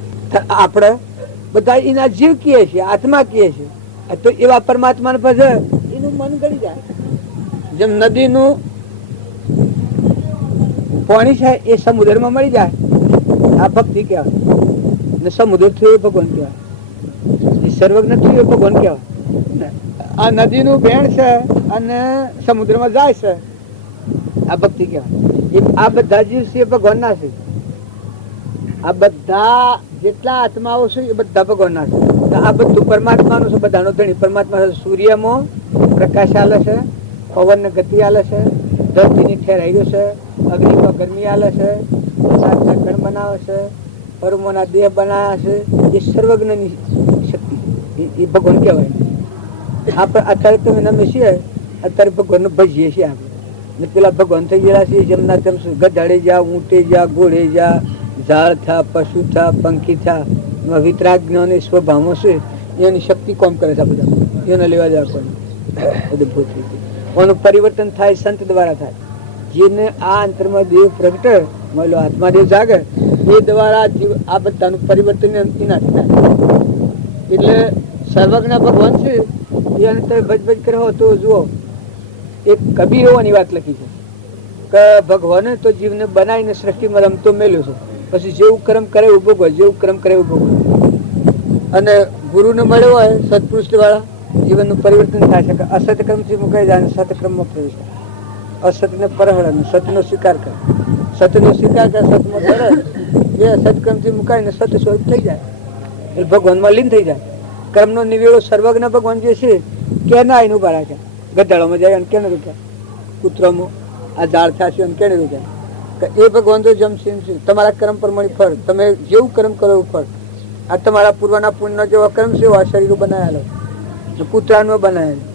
આપણે બધા એના જીવ કહીએ છીએ આત્મા કહીએ છીએ તો એવા પરમાત્માને પછી એનું મન ગળી જાય. જેમ નદીનું પાણી છે એ સમુદ્રમાં મળી જાય આ ભક્તિ કહેવાય ને સમુદ્ર થયું એ ભગવાન કહેવાય. એ સર્વજ્ઞ થયું એ ભગવાન કહેવાય. આ નદીનું બેણ છે અને સમુદ્રમાં જાય છે આ ભક્તિ કહેવાય. આ બધા જીવ છે એ ભગવાન ના છે. આ બધા જેટલા આત્માઓ છે એ બધા ભગવાન ના છે. આ બધું પરમાત્માનું છે. બધાનો ધણી પરમાત્મા છે. સૂર્યમાં પ્રકાશ આલે છે, પવન ગતિ આલે છે, ધરતીની ઠેરાઈઓ છે, અગ્નિમાં ગરમી આલે છે, વરસાદના કણ બનાવે છે, પરમોના દેહ બનાવ્યા છે. એ સર્વજ્ઞની શક્તિ એ ભગવાન કહેવાય. આપણે અત્યારે તમે નમે છીએ અત્યારે ભગવાન ભજીએ છીએ આપણે ને પેલા ભગવાન થઈ ગયેલા છે જેમના તેમ ગધાડે જા ઊંટે જા ઘોડે જા ઝાડ થા પશુ થા પંખી થા વિતરાગ જ્ઞાન સ્વભાવમાં છે એની શક્તિ કોમ કરે છે. બધા એને લેવા જવા કોઈ અદભુત રીતે એનું પરિવર્તન થાય સંત દ્વારા થાય. જેને આ અંતરમાં દેવ પ્રગટે મળ્યો આત્માદેવ જાગે એ દ્વારા જીવ આ બધાનું પરિવર્તન એનાથી થાય. એટલે સર્વજ્ઞ ભગવાન છે એ અંતર ભજ કર્યો તો જુઓ એક કબીર એવાની વાત લખી છે કે ભગવાને તો જીવને બનાવીને સૃષ્ટિમાં રમતો મેલ્યો છે. પછી જેવું કર્મ કરે એવું ભોગવે, જેવું કર્મ કરે એવું ભોગવે. અને ગુરુને મળ્યો હોય સત્પુરુષ વાળા જીવનનું પરિવર્તન થાય છે. અસત કર્મથી મુકાઈ જાય સતક્રમમાં પ્રવેશ કરે. અસતને પરહળ સતનો સ્વીકાર કરે, સતનો સ્વીકાર કરે સતમાં કરે એ સત્કર્મથી મુકાઈને સત સ્વરૂપ થઈ જાય એટલે ભગવાનમાં લીન થઈ જાય. કર્મનો નિવેડો સર્વજ્ઞ ભગવાન જે છે કેના એનું ઉભા રાખે. ગધાડામાં જાય અને કેને રૂક્યા, કૂતરામાં આ ઝાડ થશે અને કેને રૂક્યા. એ ભગવાન તો જમશે તમારા કર્મ પ્રમાણે ફળ. તમે જેવું કર્મ કરો એવું ફળ. આ તમારા પૂર્વના પુણ્યનો જેવો કર્મ છે એવા શરીરો બનાવેલો, કૂતરાનું બનાવેલું,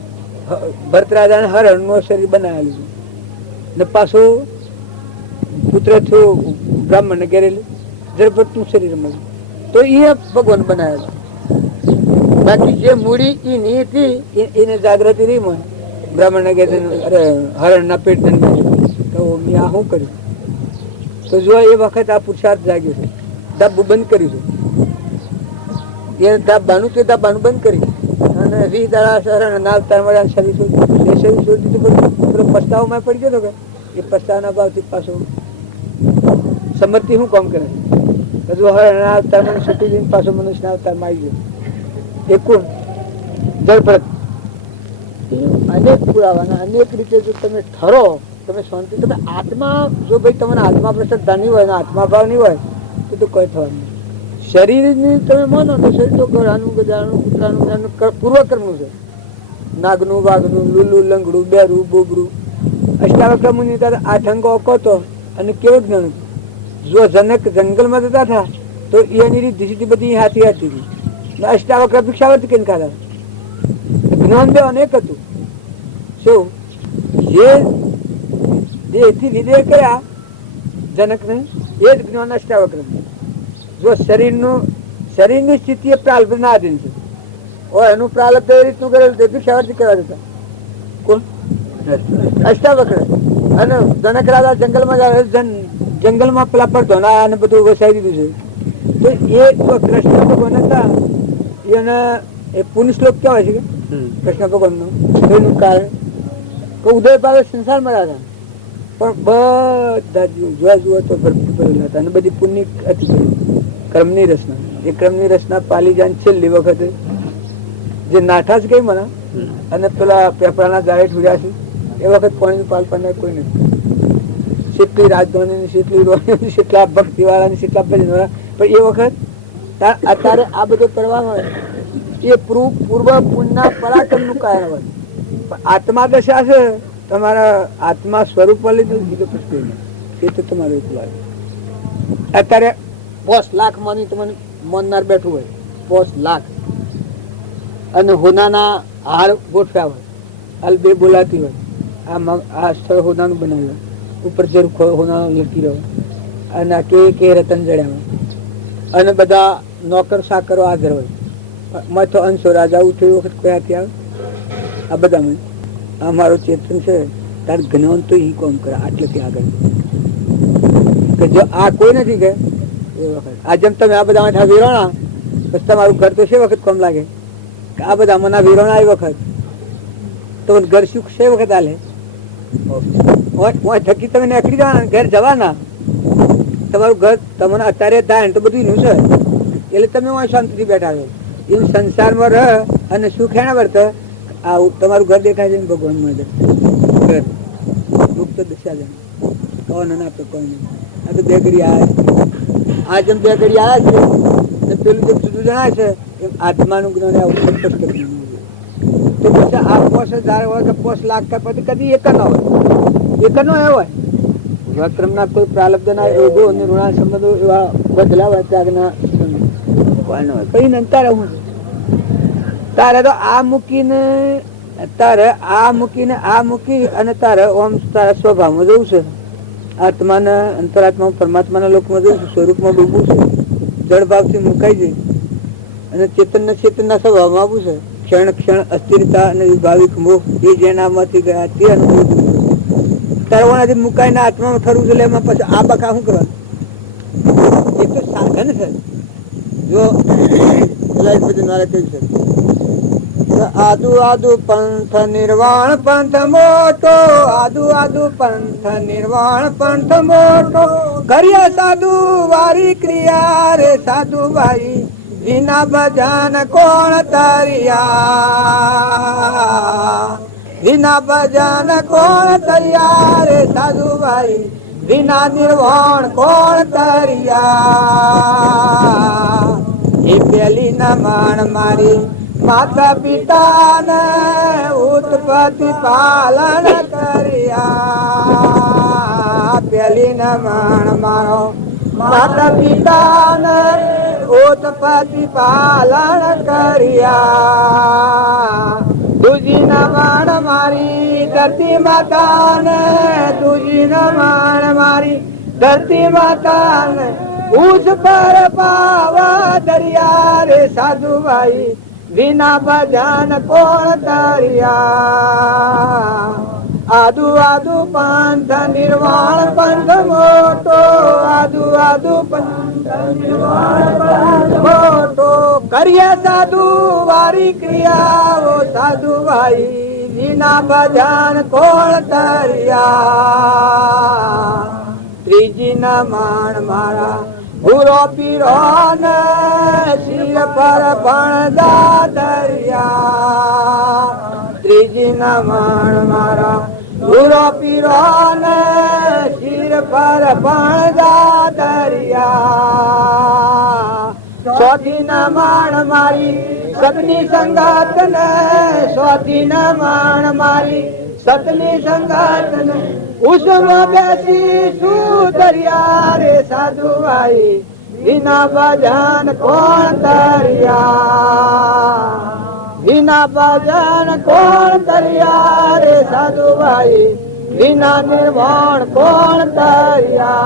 ભરતરાજાને હરણનું શરીર બનાવેલું ને પાછું પુત્ર થયું બ્રાહ્મણને ઘેરેલું જરભટનું શરીર મળ્યું તો એ ભગવાન બનાવેલું. બાકી જે મૂડી એ ની હતી એને જાગૃતિ રહી મને બ્રાહ્મણને ઘેરે અરે હરણના પેટ તો મેં આ શું કર્યું. તો જો એ વખત આ પુરુષાર્થ જાગ્યો છે ધાબુ બંધ કર્યું છે એ ધાબાનું બંધ કરી અને 20 દાડા શરણ ના અવતાર મળ્યા શરીર છોડી દીધું. પેલો પસ્તાવમાં પડી ગયો કે એ પસ્તાવના ભાવથી પાછો સમર્થિ શું કામ કરે બધું હવે અવતાર મને છૂટી દઈને પાછો મનુષ્યના અવતારમાં આવી ગયો. એ કોણ જળભરત. અનેક પુરાવાના અનેક રીતે જો તમે ઠરો, તમે શાંતિ, તમે આત્મા, જો ભાઈ તમને આત્મા પર શ્રદ્ધા નહીં હોય, આત્મા ભાવ નહીં હોય તો કોઈ થવાનું. શરીરની તમે માનો તો શરીર તો ઘોડાનું, ગધાનું, કૂતરાનું પૂર્વકર્મનું છે. નાગનું, વાઘનું, લુલું, લંગડું, બેરું, બોબરું, અષ્ટાવક્ર મુનિ આઠ અંગો ઓકોતો અને કેવું જ્ઞાન. જો જનક જંગલમાં જતા હતા તો એની રીત સીધી બધી હાથી હતી. અષ્ટાવક્ર ભિક્ષાવતી કઈ ખાતા. જ્ઞાન બે અનેક હતું. શું જે દેહથી વિદેહ કર્યા જનકને એ જ જ્ઞાન અષ્ટાવક્ર. જો શરીરની સ્થિતિ એ પ્રાલબ્ધ ના આધીન છે. એનું પ્રાલબ્ધ એ રીતનું કરેલું તે ભિક્ષાવતી કરવા જતા કોણ અષ્ટાવક્ર. અને જનક રાજા જંગલમાં પેલા પર ધોના અને બધું વસાવી દીધું છે. તો એ કૃષ્ણ ભગવાન હતા એને એ પુણ્ય શ્લોક કેવાય છે કે કૃષ્ણ ભગવાન નું એનું કારણ કે ઉદય પાવે સંસારમાં રહ્યા હતા પણ બધા જોવા જુઓ તો ભરપૂર ભરેલા હતા અને બધી પુણ્ય હતી કર્મની રચના. એ ક્રમની રચના પાલી જાય છેલ્લી વખતે જે નાઠા જ કઈ મને અને પેલા પેપડાના ગાળે ઠુર્યા છે એ વખત પાણીનું પાલ પાડનાર કોઈ નથી. કેટલી રાજધાની, કેટલી રોહિણી, કેટલા ભક્તિ વાળા, કેટલા ભજન વાળા, પણ એ વખત અત્યારે આ બધો કરવામાં એ પૂર્વ પુણ્યના પરાક્રમ નું કારણ હોય. આત્મા દશા છે તમારા આત્મા સ્વરૂપ લીધું બીજો પ્રશ્ન એ તો તમારું એકલું. અત્યારે 5 લાખ માની તમને માનનાર બેઠું હોય, 5 લાખ અને હોનાના હાર ગોઠવ્યા હોય, અલબે બોલાતી હોય, આ સ્થળ હોનાનું બનાવ્યું હોય, ઉપર જરૂર હોનાનો લટકી રહ્યો અને કે રતન જડ્યા હોય અને બધા નોકર સાકરો હાજર હોય. માથો અંશો રાજા ઉઠ્યો વખત કોઈ હાથી આવે. આ બધામાં અમારો ચેતન છે તાર જ્ઞાન તો એ કોમ કરે આટલેથી આગળ કે જો આ કોઈ નથી કે એ વખત આ જેમ તમે આ બધા વિરોણા પછી તમારું ઘર તો છે વખત કોમ લાગે કે આ બધા મને વિરોણા એ વખત તો ઘર સુખ છે વખત હાલે થકી તમે નીકળી જવાના ઘર જવાના તમારું ઘર તમને અત્યારે થાય તો બધું નું છે એટલે તમે શાંતિથી બેઠા છો. એમ સંસારમાં રહ અને સુખ એના વર્ત આ તમારું ઘર દેખાય છે ભગવાન માં ઘર મુક્ત દશા જણ કોણ ના આપે કોઈ નહીં. આ તો બે ઘડી આવ્યા આ જેમ બે ઘડી આવ્યા છે પેલું જેમ જુદું જણાય છે એમ આત્માનું જ્ઞાન આવું સ્પષ્ટ કરી તો પછી આ 5000 હોય કે 5 લાખ કે પછી કદી એક ન હોય, એક ન હોય. ક્રમના કોઈ પ્રાલબ્ધ ના યોગો અને ઋણા સંબંધો એવા બદલાવા ત્યાગના કઈ ને તારે હું તારે તો આ મૂકીને આ મૂકી અને તારે ઓમ તારા સ્વભાવમાં જવું છે. આત્માના અંતરાત્મા પરમાત્માના લોકમાં જવું છે, સ્વરૂપમાં ડૂબવું છે, જળ ભાવથી મુકાઈ જાય અને ચેતનના સ્વભાવમાં આવવું છે. ક્ષણ અસ્થિરતા અને વિભાવિક મોહ એ જેનામાંથી ગયા તે અનુભવ તરવાનાથી મુકાઈને આત્મામાં ઠરવું છે. એમાં પછી આ બકા શું કરવાનું? એ તો સાધન છે. જો આદુ પંથ નિર્વાણ પંથ મોટો, આદુ પંથ નિર્વાણ પંથ મોટો, કર્યા સાધુ વારી ક્રિયા રે સાધુ ભાઈ વિના ભજન કોણ તરિયા, વિના ભજન કોણ તરિયા રે સાધુ ભાઈ વિના નિર્વાણ કોણ તરિયા. એ પેલી ના માણ મારી માતા પિતા ને ઉત્પત્તિ પાલન કર્યા. પેલી ના માણ મારો માતા પિતા ને ઉત્પત્તિ પાલન કર્યા. તુજી ના માણ મારી ધરતી માતા ને, તુજી ના માણ મારી ધરતી માતા ને, ઉસ પર પાવા દરિયા રે સાધુ ભાઈ વિના ભજન કોણ તરિયા. આદુ પંથ નિર્વાણ પંથ મોટો, આદુ પંથ મોટો કરીએ સાધુ વારી ક્રિયાઓ સાધુ ભાઈ વિના ભજન કોળ તરિયા ત્રીજી ના માણ મારા ભૂરો પીરો ને શિર પર ભણદા દરિયા ત્રીજી ના માણ મારા ભૂરો પીરો ને શિર પર ભણદા દરિયા ચોથી ના માણ મારી સતની સંગાત ને ચોથી ના માણ મારી સતની સંગાત ને ઉસમાં બેસી શું દરિયા રે સાધુ ભાઈ વિના ભજન કોણ તરિયા વિના ભજન કોણ તરિયા રે સાધુ ભાઈ વિના નિર્વાણ કોણ તરિયા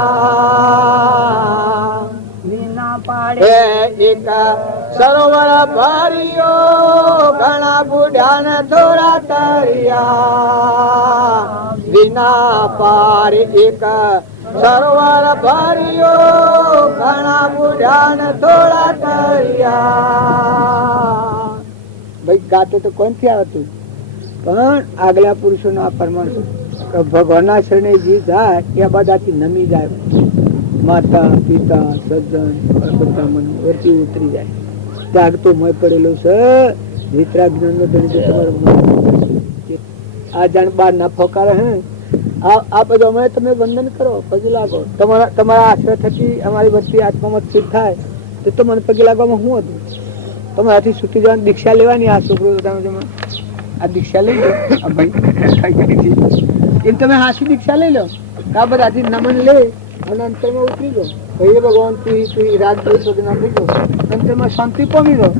વિના પાડે એક સરોવર ભર્યો ઘણા બુઢા ને થોડા તરિયા વિના પાર એક સરોવર ભર્યો ઘણા બુઢા ને થોડા તરિયા ભાઈ ગાતો તો કોણથી આવતું પણ આગલા પુરુષો નો આ પરમાણ ભગવાનના શરણે જે જાય એ બધાથી નમી જાય માતા પિતા સજ્જન બધા મન વર્તી ઉતરી જાય જાગતો મોય પડેલો છે વિતરાગ જ્ઞાન નો ધણી તમારો આ જાણ બાર ના ફોકારે હે આ બધો અમે તમે વંદન કરો પગે લાગો તમારા આશ્રય થકી અમારી વચ્ચે આત્મામાં સ્થિત થાય તો તમને પગે લાગવામાં શું હતું તમારાથી છૂટી જવાની દીક્ષા લેવાની આ છોકરો તમે આ દીક્ષા લઈ લો ભાઈ એમ તમે હાસી દીક્ષા લઈ લો આ બધાથી નમન લે અને અંતરમાં ઉતરી દો હે ભગવાન તું રાગ જ્ઞાન થઈ ગયો અંતરમાં શાંતિ પામી દો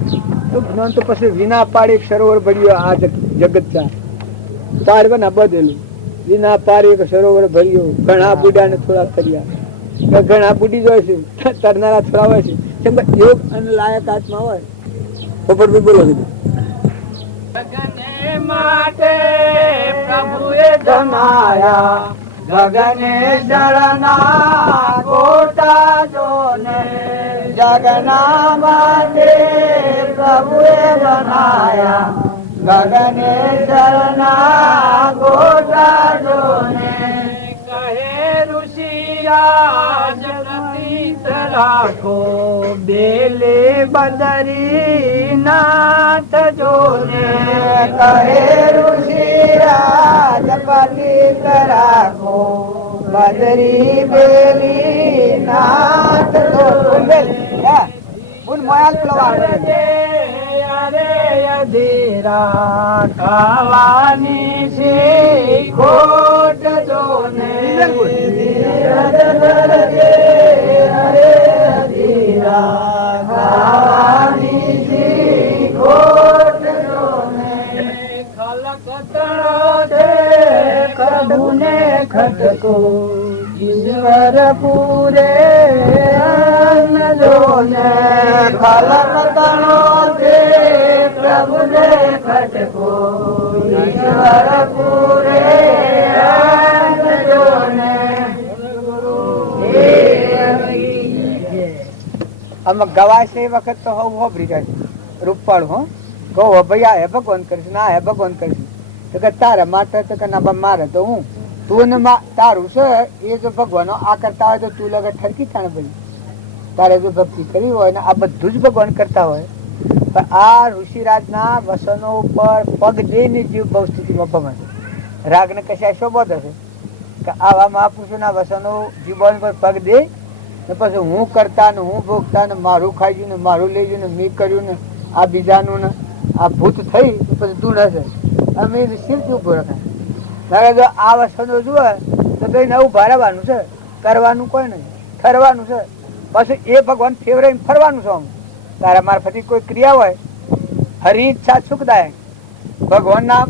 તો જ્ઞાન તો પછી વિના પાડે એક સરોવર ભર્યો આ જગત ચા પાડવાના બદલું વિના પાડે એક સરોવર ભર્યો ઘણા બુઢા ને થોડા કર્યા ઘણા બુઢી જ હોય છે તરનારા થોડા હોય છે કેમ કે યોગ અને લાયક આત્મા હોય ઉપર બી બોલો ગગને માટે પ્રભુએ જમાયા ગગને જળના ગોટા જોને જગના માટે પ્રભુએ બનાયા ગગને જળના ગોટા જોને કહે ઋષિરાજ પ્રતીત રાખો બેલે બંદરી નાથ જોને કહે ઋષિરાજ પ્રતીત રાખો બંદરી બેલી નાથ જોને બોલ મોયાલ પ્લવાડ અરે અધીરા ખાવાની છે ખોટ જોને અરે અધીરા ખાવાની છે ખોટ જોને ખલકતણો છે પ્રભુને ખટકો ઈશ્વર પૂરે અન્ન જોને ખલકતણો છે પ્રભુને ખટકો ઈશ્વર પૂરે અન્ન જોને આમાં ગવાય છે એ વખત તો હવ હોભરી જાય રૂપાળ હો કહો ભાઈ આ હે ભગવાન કરીશ ના હે ભગવાન કરીશ તો કે તારા માટે તો કે ના મારે તો હું તું ને તારું છે એ જો ભગવાન આ કરતા હોય તો તું લગે ઠરકી થાણે ભાઈ તારે જો ભક્તિ કરી હોય ને આ બધું જ ભગવાન કરતા હોય પણ આ ઋષિરાજના વસનો ઉપર પગ દઈને જીવ બહુ સ્થિતિમાં ભમે રાગ ને કશા શોભો થશે કે આવા મહાપુરુષોના વસનો જીવન પર પગ દે ને પછી હું કરતા ને હું ભોગતા ને મારું ખાઈ ગયું ને મારું લઈ ગયું ને મેં કર્યું ને આ બીજાનું ને આ ભૂત થઈ તો પછી તું હશે અમે શિરથી ઉભો રખાય જો આ વસનો જુએ તો કઈ નવું ભાડવાનું છે કરવાનું કોઈ નહીં ઠરવાનું છે પછી એ ભગવાન ફેવરે ફરવાનું છે. તારા મારફતી કોઈ ક્રિયા હોય હરી ઈચ્છા સુખદાયક ભગવાન ના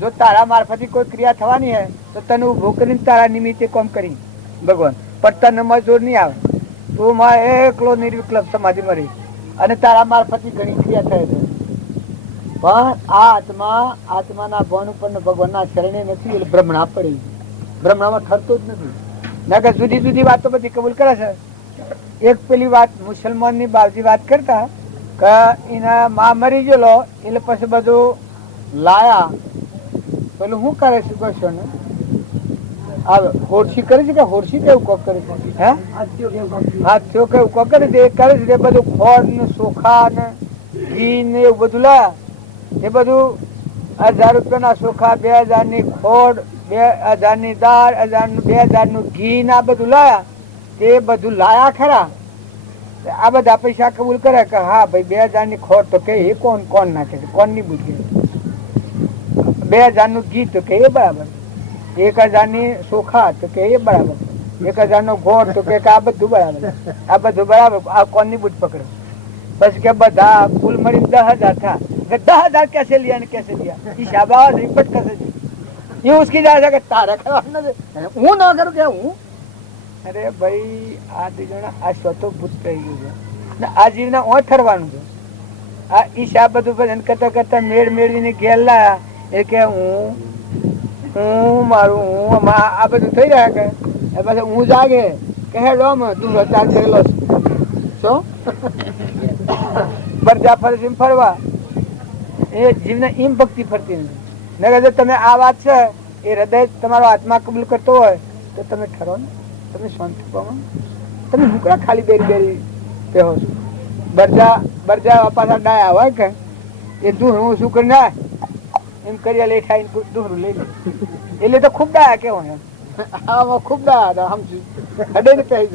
જો તારા મારફતી કોઈ ક્રિયા થવાની હોય તો તને ઉભો કરીને તારા નિમિત્તે કોમ કરી ભગવાન પણ તને મજૂર નહીં આવે તું માં એકલો નિર્વિકલ્પ સમાધિ મરી અને તારા મારફતી ઘણી ક્રિયા થાય છે પણ આ આત્માના ભવન ઉપર ભગવાનના શરણે નથી એટલે ભ્રમણા પડી ભ્રમણામાં ઠરતો જ નથી ના કે જુદી જુદી વાતો બધી કબૂલ કરે છે એક પેલી વાત મુસલમાન ની બાવજી વાત કરતા કે એના માં મરી ગયેલો એટલે પછી બધું લાયા પેલું શું કરે છે કશો ને હોરસી કરે છે કે હોરસી કેવું કોક કરે છે હે હાથીઓ કેવું કોક કરે છે એ કરે છે બધું ખોળ ને ચોખા ને ઘી ને એવું બધું લાયા એ બધું 1000 રૂપિયાના ચોખા 2000 ની ખોળ 2000 ની દાળ 2000 નું ઘી ના બધું લાયા તે બધું લાયા ખરા આ બધા પૈસા કબૂલ કરે કે હા ભાઈ 2000 ની ખોટ તો કે એ કોણ કોણ નાખે છે કોણ ની બુદ્ધિ 2000 નું ઘી તો કે એ બરાબર 1000 ની ચોખા તો કે એ બરાબર 1000 નો ગોળ તો કે આ બધું બરાબર આ કોણ ની બુદ્ધ પકડે પછી કે બધા કુલ મળીને 10,000 था 10,000 कैसे लिया ने कैसे लिया शाबाश रिपोर्ट कैसे ये उसकी जाए कि तारे हूँ ना करूँ क्या हूँ અરે ભાઈ આ જણા આ સ્વતો ભૂત થઈ ગયું છે ને આ જીવના ઓઠરવાનું છે આ ઈશા બધું ભજન કરતા કરતા મેળવીને ઘેર લાયા એ કે હું મારું હું આ બધું થઈ રહ્યા કે પછી હું જાગે કે હેડો તું રચાર કરેલો શું બરજા ફરસી ફરવા એ જીવને એમ ભક્તિ ફરતી નથી નગર જો તમે આ વાત છે એ હૃદય તમારો આત્મા કબૂલ કરતો હોય તો તમે ઠરો ને તમે શાંતિ પામો તમે મુકડા ખાલી બેરી પહેરો છો બરજા પાછા ડાયા હોય કે એ દૂહરું શું કરી ના એમ કરી લે ખાઈને દૂહરું લઈ લે એટલે તો ખૂબ ડાયા કેવો ને આમાં ખૂબ ડાયા હતા સમજુ હડે ને કહી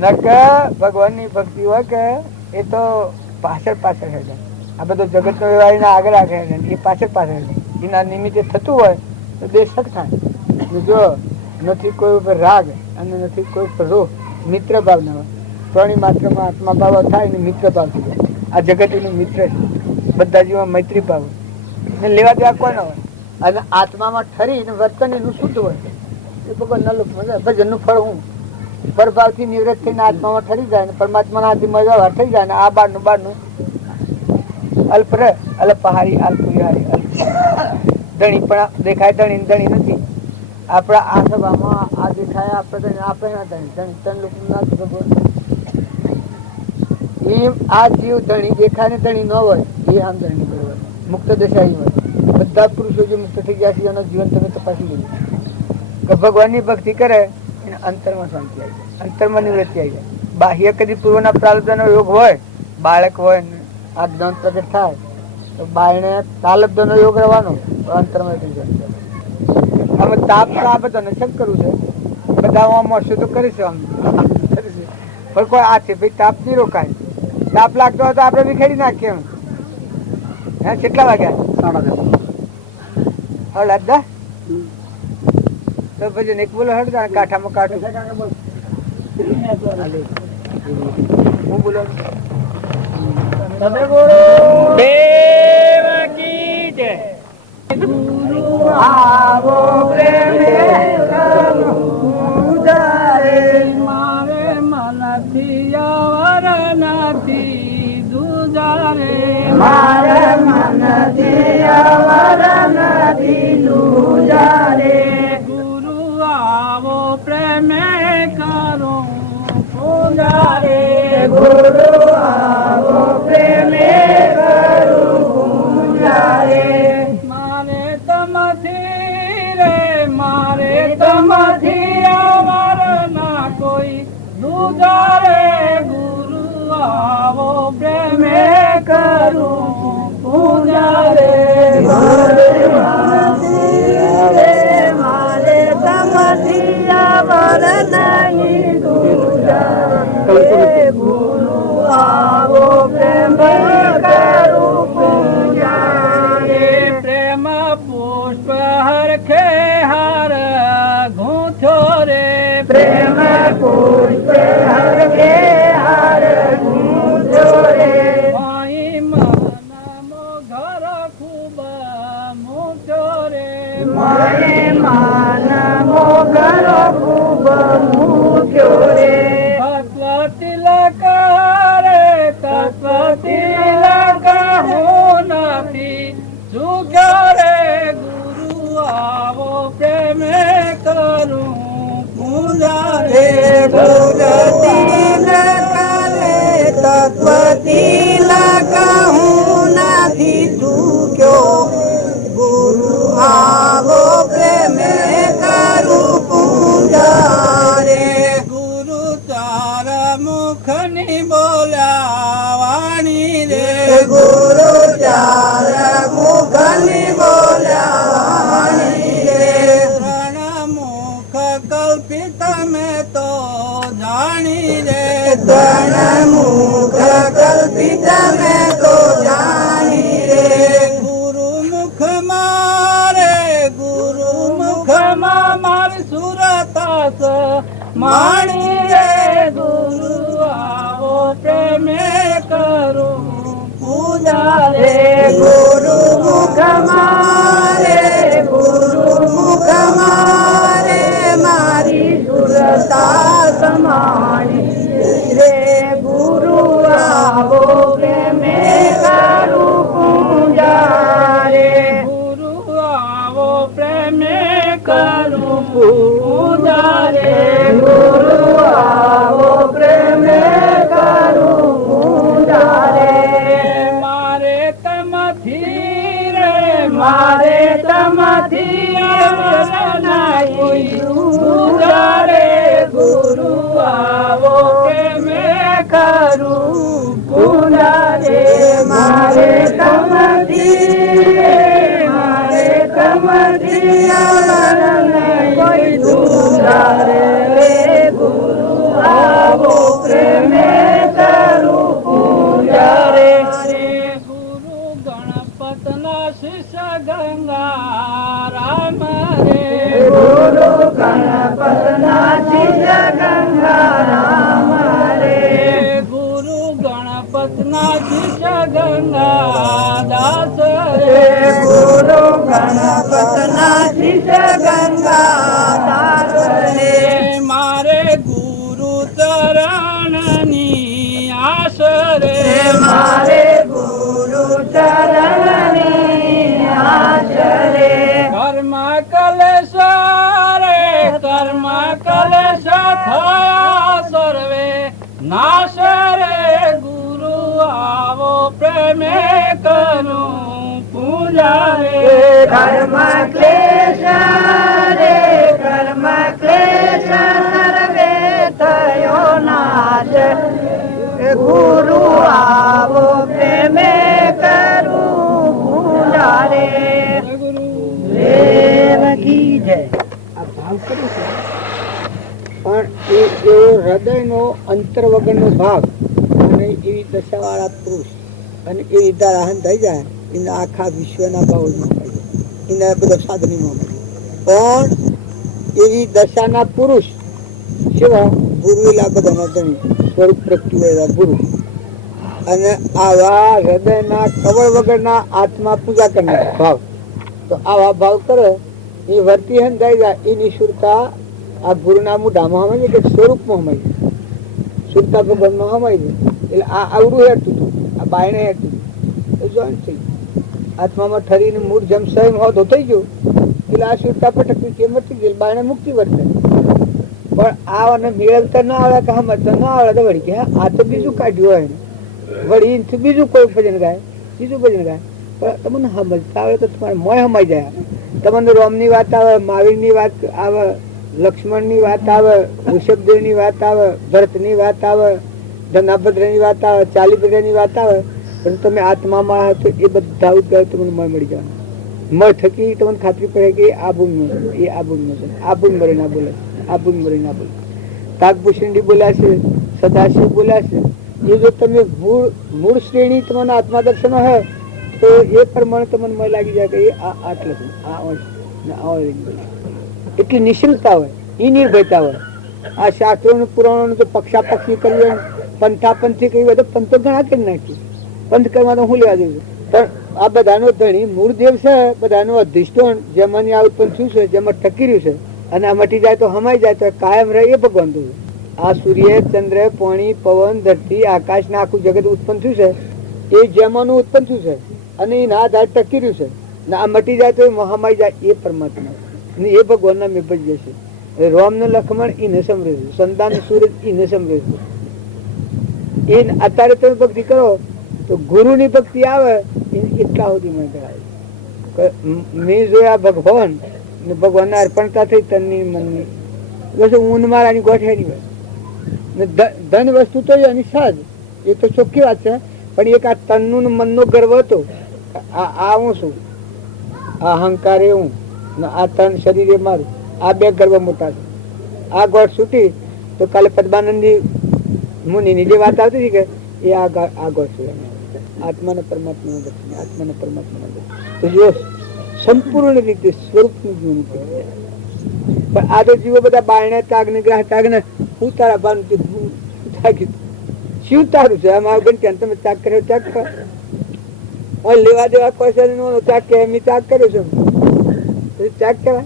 જાય ભગવાન ની ભક્તિ હોય કે એ તો પાછળ હેડે આ બધો જગત નો વ્યવહાર આગળ આગળ એ પાછળ એના નિમિત્તે થતું હોય તો દેશક થાય જો નથી કોઈ ઉપર રાગ અને નથી કોઈ ઉપર રોહ મિત્ર ભાવ ના હોય ત્રણેય માત્રમાં આત્મા ભાવ થાય ને મિત્ર ભાવ થઈ જાય આ જગત એનું મિત્ર છે બધા જીવમાં મૈત્રી ભાવ ને લેવા દેવા કોઈ ના હોય અને આત્મામાં ઠરી ને વર્તન એનું શુદ્ધ હોય એ ભગવાન ન લોકો ભજન નું ફળ હું પરભાવ થી નિવૃત્ત થઈને આત્મામાં ઠરી જાય ને પરમાત્માના હાથથી મજા થઈ જાય ને આ બારનું અલ્પ રે અલ્પહારી અલ્પહારી ધણી પણ દેખાય ધણી નથી આપડા આ સભામાં આ દેખાય આપણે ના ધણી ત્રણ લોકો ના એમ આ જીવ ધણી દેખાય ને ધણી ન હોય એ આમ ધણી બરોબર મુક્ત દશા હોય બધા પુરુષો જે મુક્ત થઈ ગયા છે એનું જીવન તમે તપાસી લીધું કે ભગવાન ની ભક્તિ કરે એને અંતરમાં શાંતિ આવી જાય અંતરમાં નિવૃત્તિ આવી જાય બાહ્ય કદી પૂર્વના પ્રારબ્ધનો યોગ હોય બાળક હોય આ જ્ઞાન પ્રગટ થાય તો બાયણે તાલબ્ધનો યોગ રહેવાનો અંતરમાં થઈ જાય હવે તાપ તો આ બધાને શક કરવું છે બધા મળશે તો કરીશું આમ પણ કોઈ આ છે ભાઈ તાપ નહીં રોકાય તાપ લાગતો હોય તો આપણે વિખેડી નાખીએ હે કેટલા વાગ્યા 10:30 તો પછી એક બોલો હટ કાંઠામાં કાઢું હું બોલો આવો પ્રેમે મારે મનથી અવર નથી દુજારે મારે મનથી અવર નથી દુજારે ગુરુ આવો પ્રેમે કરો પૂજારે ગુરુ આવો પ્રેમે કરું પૂજારે મારે તમથી અવર ના કોઈ દુજારે ગુરુ આવો પ્રેમે કરું પૂજારે મારે તમથી અવર નહીં દુજારે ગુરુ આવો પ્રેમે કરું પૂજારે પ્રેમ પુષ્પ હરખે હાર ગૂંથો રે પ્રેમ પુષ્પ હરખે હાર ગૂંથો રે માઈ મન મો ઘર ખૂબ બોલ્યા વાણી રે ગુરુ ચાર મુખની બોલ્યા વાણી રે ત્રણ મુખ કલ્પિત મેં તો જાણી રે ત્રણ મુખ કલ્પિત મેં તો જાણી રે ગુરુ મુખ માં મારી સુરતાસ માણી રે ગુરુ આવો પ્રેમે કરું પૂજા રે ગુરુ મુખ મારે મારી સુરતાસ માણી રે ગુરુ આવો પ્રેમે કરું પૂજા રે ગુરુ આવો પ્રેમે કરું પૂજા રે ગુરુ આવો પ્રેમે કરું પૂજા રે મારે તમથી નાઈ પૂજા રે ગુરુ આવો પ્રેમે કરું પૂજા રે મારે તમથી કોઈ પૂજા રે ગુરુ આવો પ્રેમે કરું પૂજા રે ગુરુ ગણપતના શિષ્ય ગંગારામ રે ગુરુ ગણપતના શિષ્ય ગંગારામ રે ગુરુ ગણપતના શિષ્ય ગંગાદાસ રે ગુરુ ગણપતના શિષ્ય ગંગાદાસ રે મારે ગુરુ ચરણની આશ રે મારે ગુરુ ચરણની આશ રે કર્મ કલેશ થયા સર્વે નાશ રે ગુરુ આવો પ્રેમે કરું પૂજા રે કર્મ ક્લેશ સર્વે થયો નાશ ગુરુ આવો પ્રેમે કરું પૂજા રે દેવકી જય આ ભાવ કર્યું છે પણ એ એવો હૃદયનો અંતર વગરનો ભાવ અને એવી દશાવાળા પુરુષ અને એ રીતે રાહન થઈ જાય એના આખા વિશ્વના ભાવ ન મળે એના બધા સાધની ન મળે પણ એવી દશાના પુરુષ કેવા ગુરુવેલા બધાના ધણી સ્વરૂપ પ્રગટી એવા ગુરુ અને આવા હૃદયના કવળ વગરના આત્મા પૂજા કરનાર ભાવ તો આવા ભાવ કરે એ વર્તી હન થઈ જાય એની સુરતા આ ગુરુના મોઢામાં હમાય છે કે સ્વરૂપમાં હમાય છે સુરતા ભગવાનમાં હમાય છે એટલે આ આવડું હેઠતું હતું આ બાયણે હેઠતું હતું જોઈન્ટ થઈ આત્મામાં ઠરીને મૂળ જેમ સ્વયં હોતો થઈ ગયો એટલે આ સુરતા પટકવી કે મટી ગઈ બાયણે મુક્તિ વર્તે પણ આ મેળવતા ના આવે કે સમજતા ના આવે તો વળી કે આ તો બીજું કાઢ્યું હોય ને વળી એનાથી બીજું કોઈ ભજન ગાય બીજું ભજન ગાય પણ તમને સમજતા આવે તો તમારે મોય સમાઈ જાય તમને રોમની વાત આવે મહાવીરની વાત આવે લક્ષ્મણની વાત આવે ઋષભદેવની વાત આવે ભરતની વાત આવે ધનાભદ્રની વાત આવે ચાલીભદ્રની વાત આવે પણ તમે આત્મામાં તો એ બધા ઉદ્ગાર તમને મોય મળી જવાનું મળ થકી તમને ખાતરી પડે કે આ ભૂમિ એ આ ભૂમિ છે આ ભૂમિ મરી ના બોલે આ ભૂમિ મરી ના બોલે તાગભૂષણી બોલ્યા છે સદાશિવ બોલ્યા છે એ જો તમે મૂળ શ્રેણી તમને આત્મા દર્શન હોય તો એ પ્રમાણે તમને મને લાગી જાય કે એ આટલું એટલી નિશ્ચિતતા હોય એ નિર્ભયતા હોય આ શાસ્ત્રોનું પુરાણોનું તો પક્ષાપક્ષી કર્યું પંથાપંથી કર્યું હોય તો પંથો ઘણા કરી નાખ્યું પંથ કરવાનો હું લેવા જઉં પણ આ બધાનો ધણી મૂળ દેવ છે બધાનું અધિષ્ઠાન જેમાં આ ઉત્પન્ન થયું છે જેમાં ટકી રહ્યું છે અને આ મટી જાય તો હમાઈ જાય તો કાયમ રહે એ ભગવાન થયું આ સૂર્ય ચંદ્ર પાણી પવન ધરતી આકાશ ના આખું જગત ઉત્પન્ન થયું છે એ જેમાંનું ઉત્પન્ન થયું છે અને એના આધાર ટકી રહ્યું છે ને આ મટી જાય તો હમાઈ જાય એ પરમાત્મા ને એ ભગવાન ના મેં ભજ જશે રોમ ને લક્ષ્મણ એને સમરે છે સંતાન સૂરજ એને સમરે છે એ અત્યારે તમે ભક્તિ કરો તો ગુરુ ની ભક્તિ આવે એટલા સુધી મને કરાય મેં જોયા ભગવાન ને ભગવાન ના અર્પણતા થઈ તનની મનની બસ ઊન મારાની ગોઠે ની હોય ને ધન વસ્તુ તો એની સહજ એ તો ચોખ્ખી વાત છે, પણ એક આ તનનું ને મનનો ગર્વ હતો. આ હું છું, આ અહંકાર એ હું, આ તન શરીર એ મારું, આ બે ગર્વ મોટા છે. આ ગોળ છૂટી તો કાલે પદ્માનંદી મુનિની જે વાત આવતી હતી કે એ આ ગોળ છૂટે, આત્માને પરમાત્મા દર્શન, આત્માને પરમાત્મા દર્શન. તો જો સંપૂર્ણ રીતે સ્વરૂપનું જીવન કરી જાય. પણ આ તો જીવો બધા બાયણે તાગ ને ગ્રાહ તાગ ને હું તારા બાનું શું તારું છે? આમ ગણ તમે ત્યાગ કર્યો, ત્યાગ કરો. લેવા દેવા કોઈ ત્યાગ કે એમ ત્યાગ કર્યો છે, ત્યાગ કહેવાય.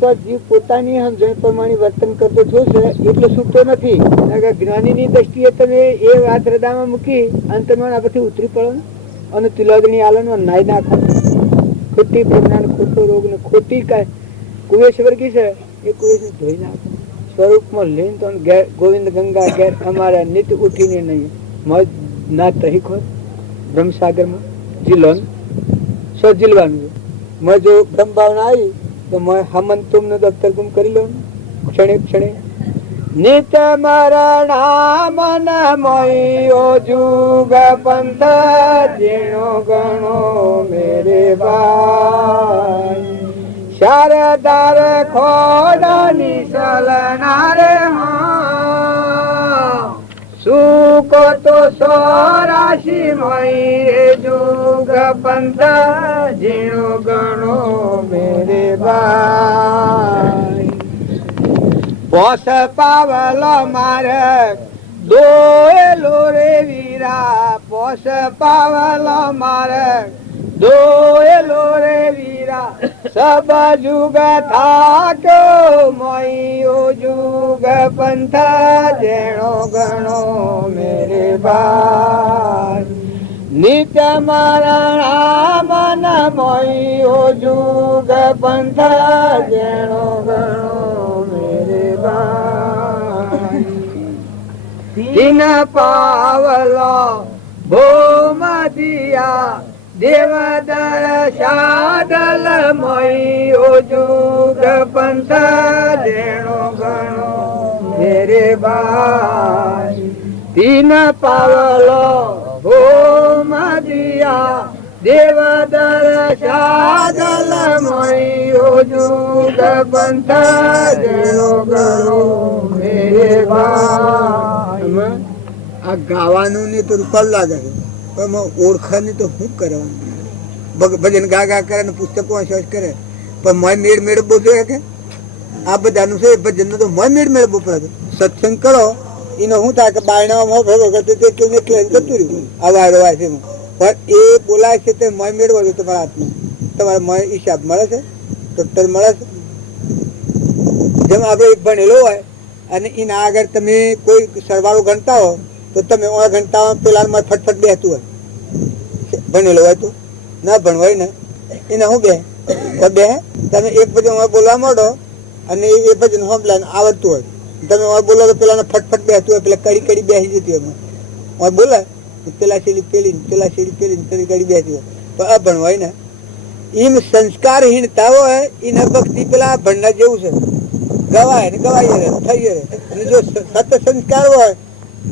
તો જીવ પોતાની સમજણ પ્રમાણે વર્તન કરતો જોશે એટલો સુખતો નથી. જ્ઞાનીની દ્રષ્ટિએ તમે એ વાત હૃદયમાં મૂકી અંતરમાં આ પછી ઉતરી પડો અને તિલોદણી આલો નાઈ નાખો. ખોટી પ્રજ્ઞાન, ખોટો રોગ ને ખોટી કુવેશ વર્ગી છે એ કુવેશ ધોઈ નાખો. સ્વરૂપમાં લઈને તો ગોવિંદ ગંગા ઘેર અમારે નિત ઉઠીને નહીં મજ ના તહી ખોર બ્રહ્મસાગરમાં જીલોન સો જીલવાનું છે. મેં જો બ્રહ્મ ભાવના આવી તો મેં હમન તુમ નો દફતર ગુમ કરી લો ક્ષણે ક્ષણે. નિત મરણા મન મોયો જુગ પંથ જીણો ગણો મેરે ભાઈ. શારદાર ખોડાની સલનારે હા સુકો તો સોરાશી મયે જુગ પંથ જીણો ગણો મેરે ભાઈ. પોસ પાવલો મારે દોયલો રે વીરા, પોસ પાવલો મારે દોયલો રે વીરા. સબ જુગ થાક્યો મયો જુગ પંથ જેણો ગણો મેરે ભાઈ. નિત્ય મરણા મન મયો જુગ પંથ જેણો ગણો મેરે ભાઈ. તીન પાવલો ભૂમ દિયા દેવદર શાદલ મયો જુગ પંથ જેણો ગણો મેરે ભાઈ. તીન પાવલો ભૂમ દિયા દેવદર શાદલ મયો જુગ પંથ જેણો ગણો મેરે ભાઈ. આ ગાવાનું ને તો રૂપાલ લાગે છે, પણ ઓળખાની તો શું કરવાનું? ભજન ગા ગા કરે ને પુસ્તકો વાંચ કરે, પણ મોય મેળ મેળવવો જોઈએ કે આ બધાનું છે ભજન તો મોય મેળ મેળવવું પડે. સત્સંગ કરો એને શું થાય કે બાયણામાં જતું રહ્યું અવાજ અવાજ છે, પણ એ બોલાય છે તે મોય મેળવો છો તમારા હાથમાં. તમારા મોય હિસાબ મળે છે, ટોટલ મળે છે. જેમ આપણે એક ભણેલો હોય અને એના આગળ તમે કોઈ સરવાળો ગણતા હો તો તમે ઘંટા પેલા ફટફટ બેસતું હોય, ભણેલો હોય તો ના ભણવાય ને એને શું બે તમે એક ભજન બોલવા માંડો અને એ ભજન હોમલા આવડતું હોય તમે બોલો તો પેલા ફટફટ બેસતું હોય, પેલા કડી કડી બેસી જતી હોય બોલે પેલા શેરી પેલી પેલા શેરી પેલી કડી બેસી હોય, પણ આ ભણવાય ને એમ સંસ્કારહીનતા હોય એને ભક્તિ પેલા ભણના જેવું છે, ગવાય ને ગવાય થઈ રહે. અને જો સત સંસ્કાર હોય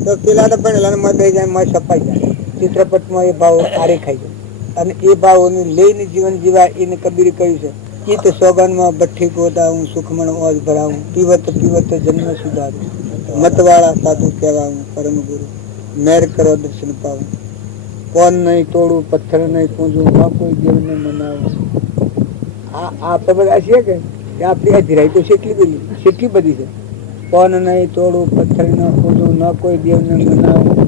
તો પેલા ભણેલા મય બે જાય, મય સપાઈ જાય, ચિત્રપટમાં એ ભાવ આરે ખાઈ જાય. અને એ ભાવોને લઈને જીવન જીવાય એને કબીરે કહ્યું છે એ તો સોગનમાં ભઠ્ઠી ગોદાવું સુખમણ ઓજ ભરાવું પીવત પીવત જન્મ સુધારું મતવાળા સાધુ કહેવાવું પરમ ગુરુ મેર કરો દર્શન પાવું. કોણ નહીં તોડું પથ્થર નહીં પૂજું ન કોઈ દેવને મનાવું. આ બધા છે કે આપણી અધરાઈ તો કેટલી બધી છે. કોણ નહીં તોડું પથ્થર ન પૂજું ન કોઈ દેવને મનાવું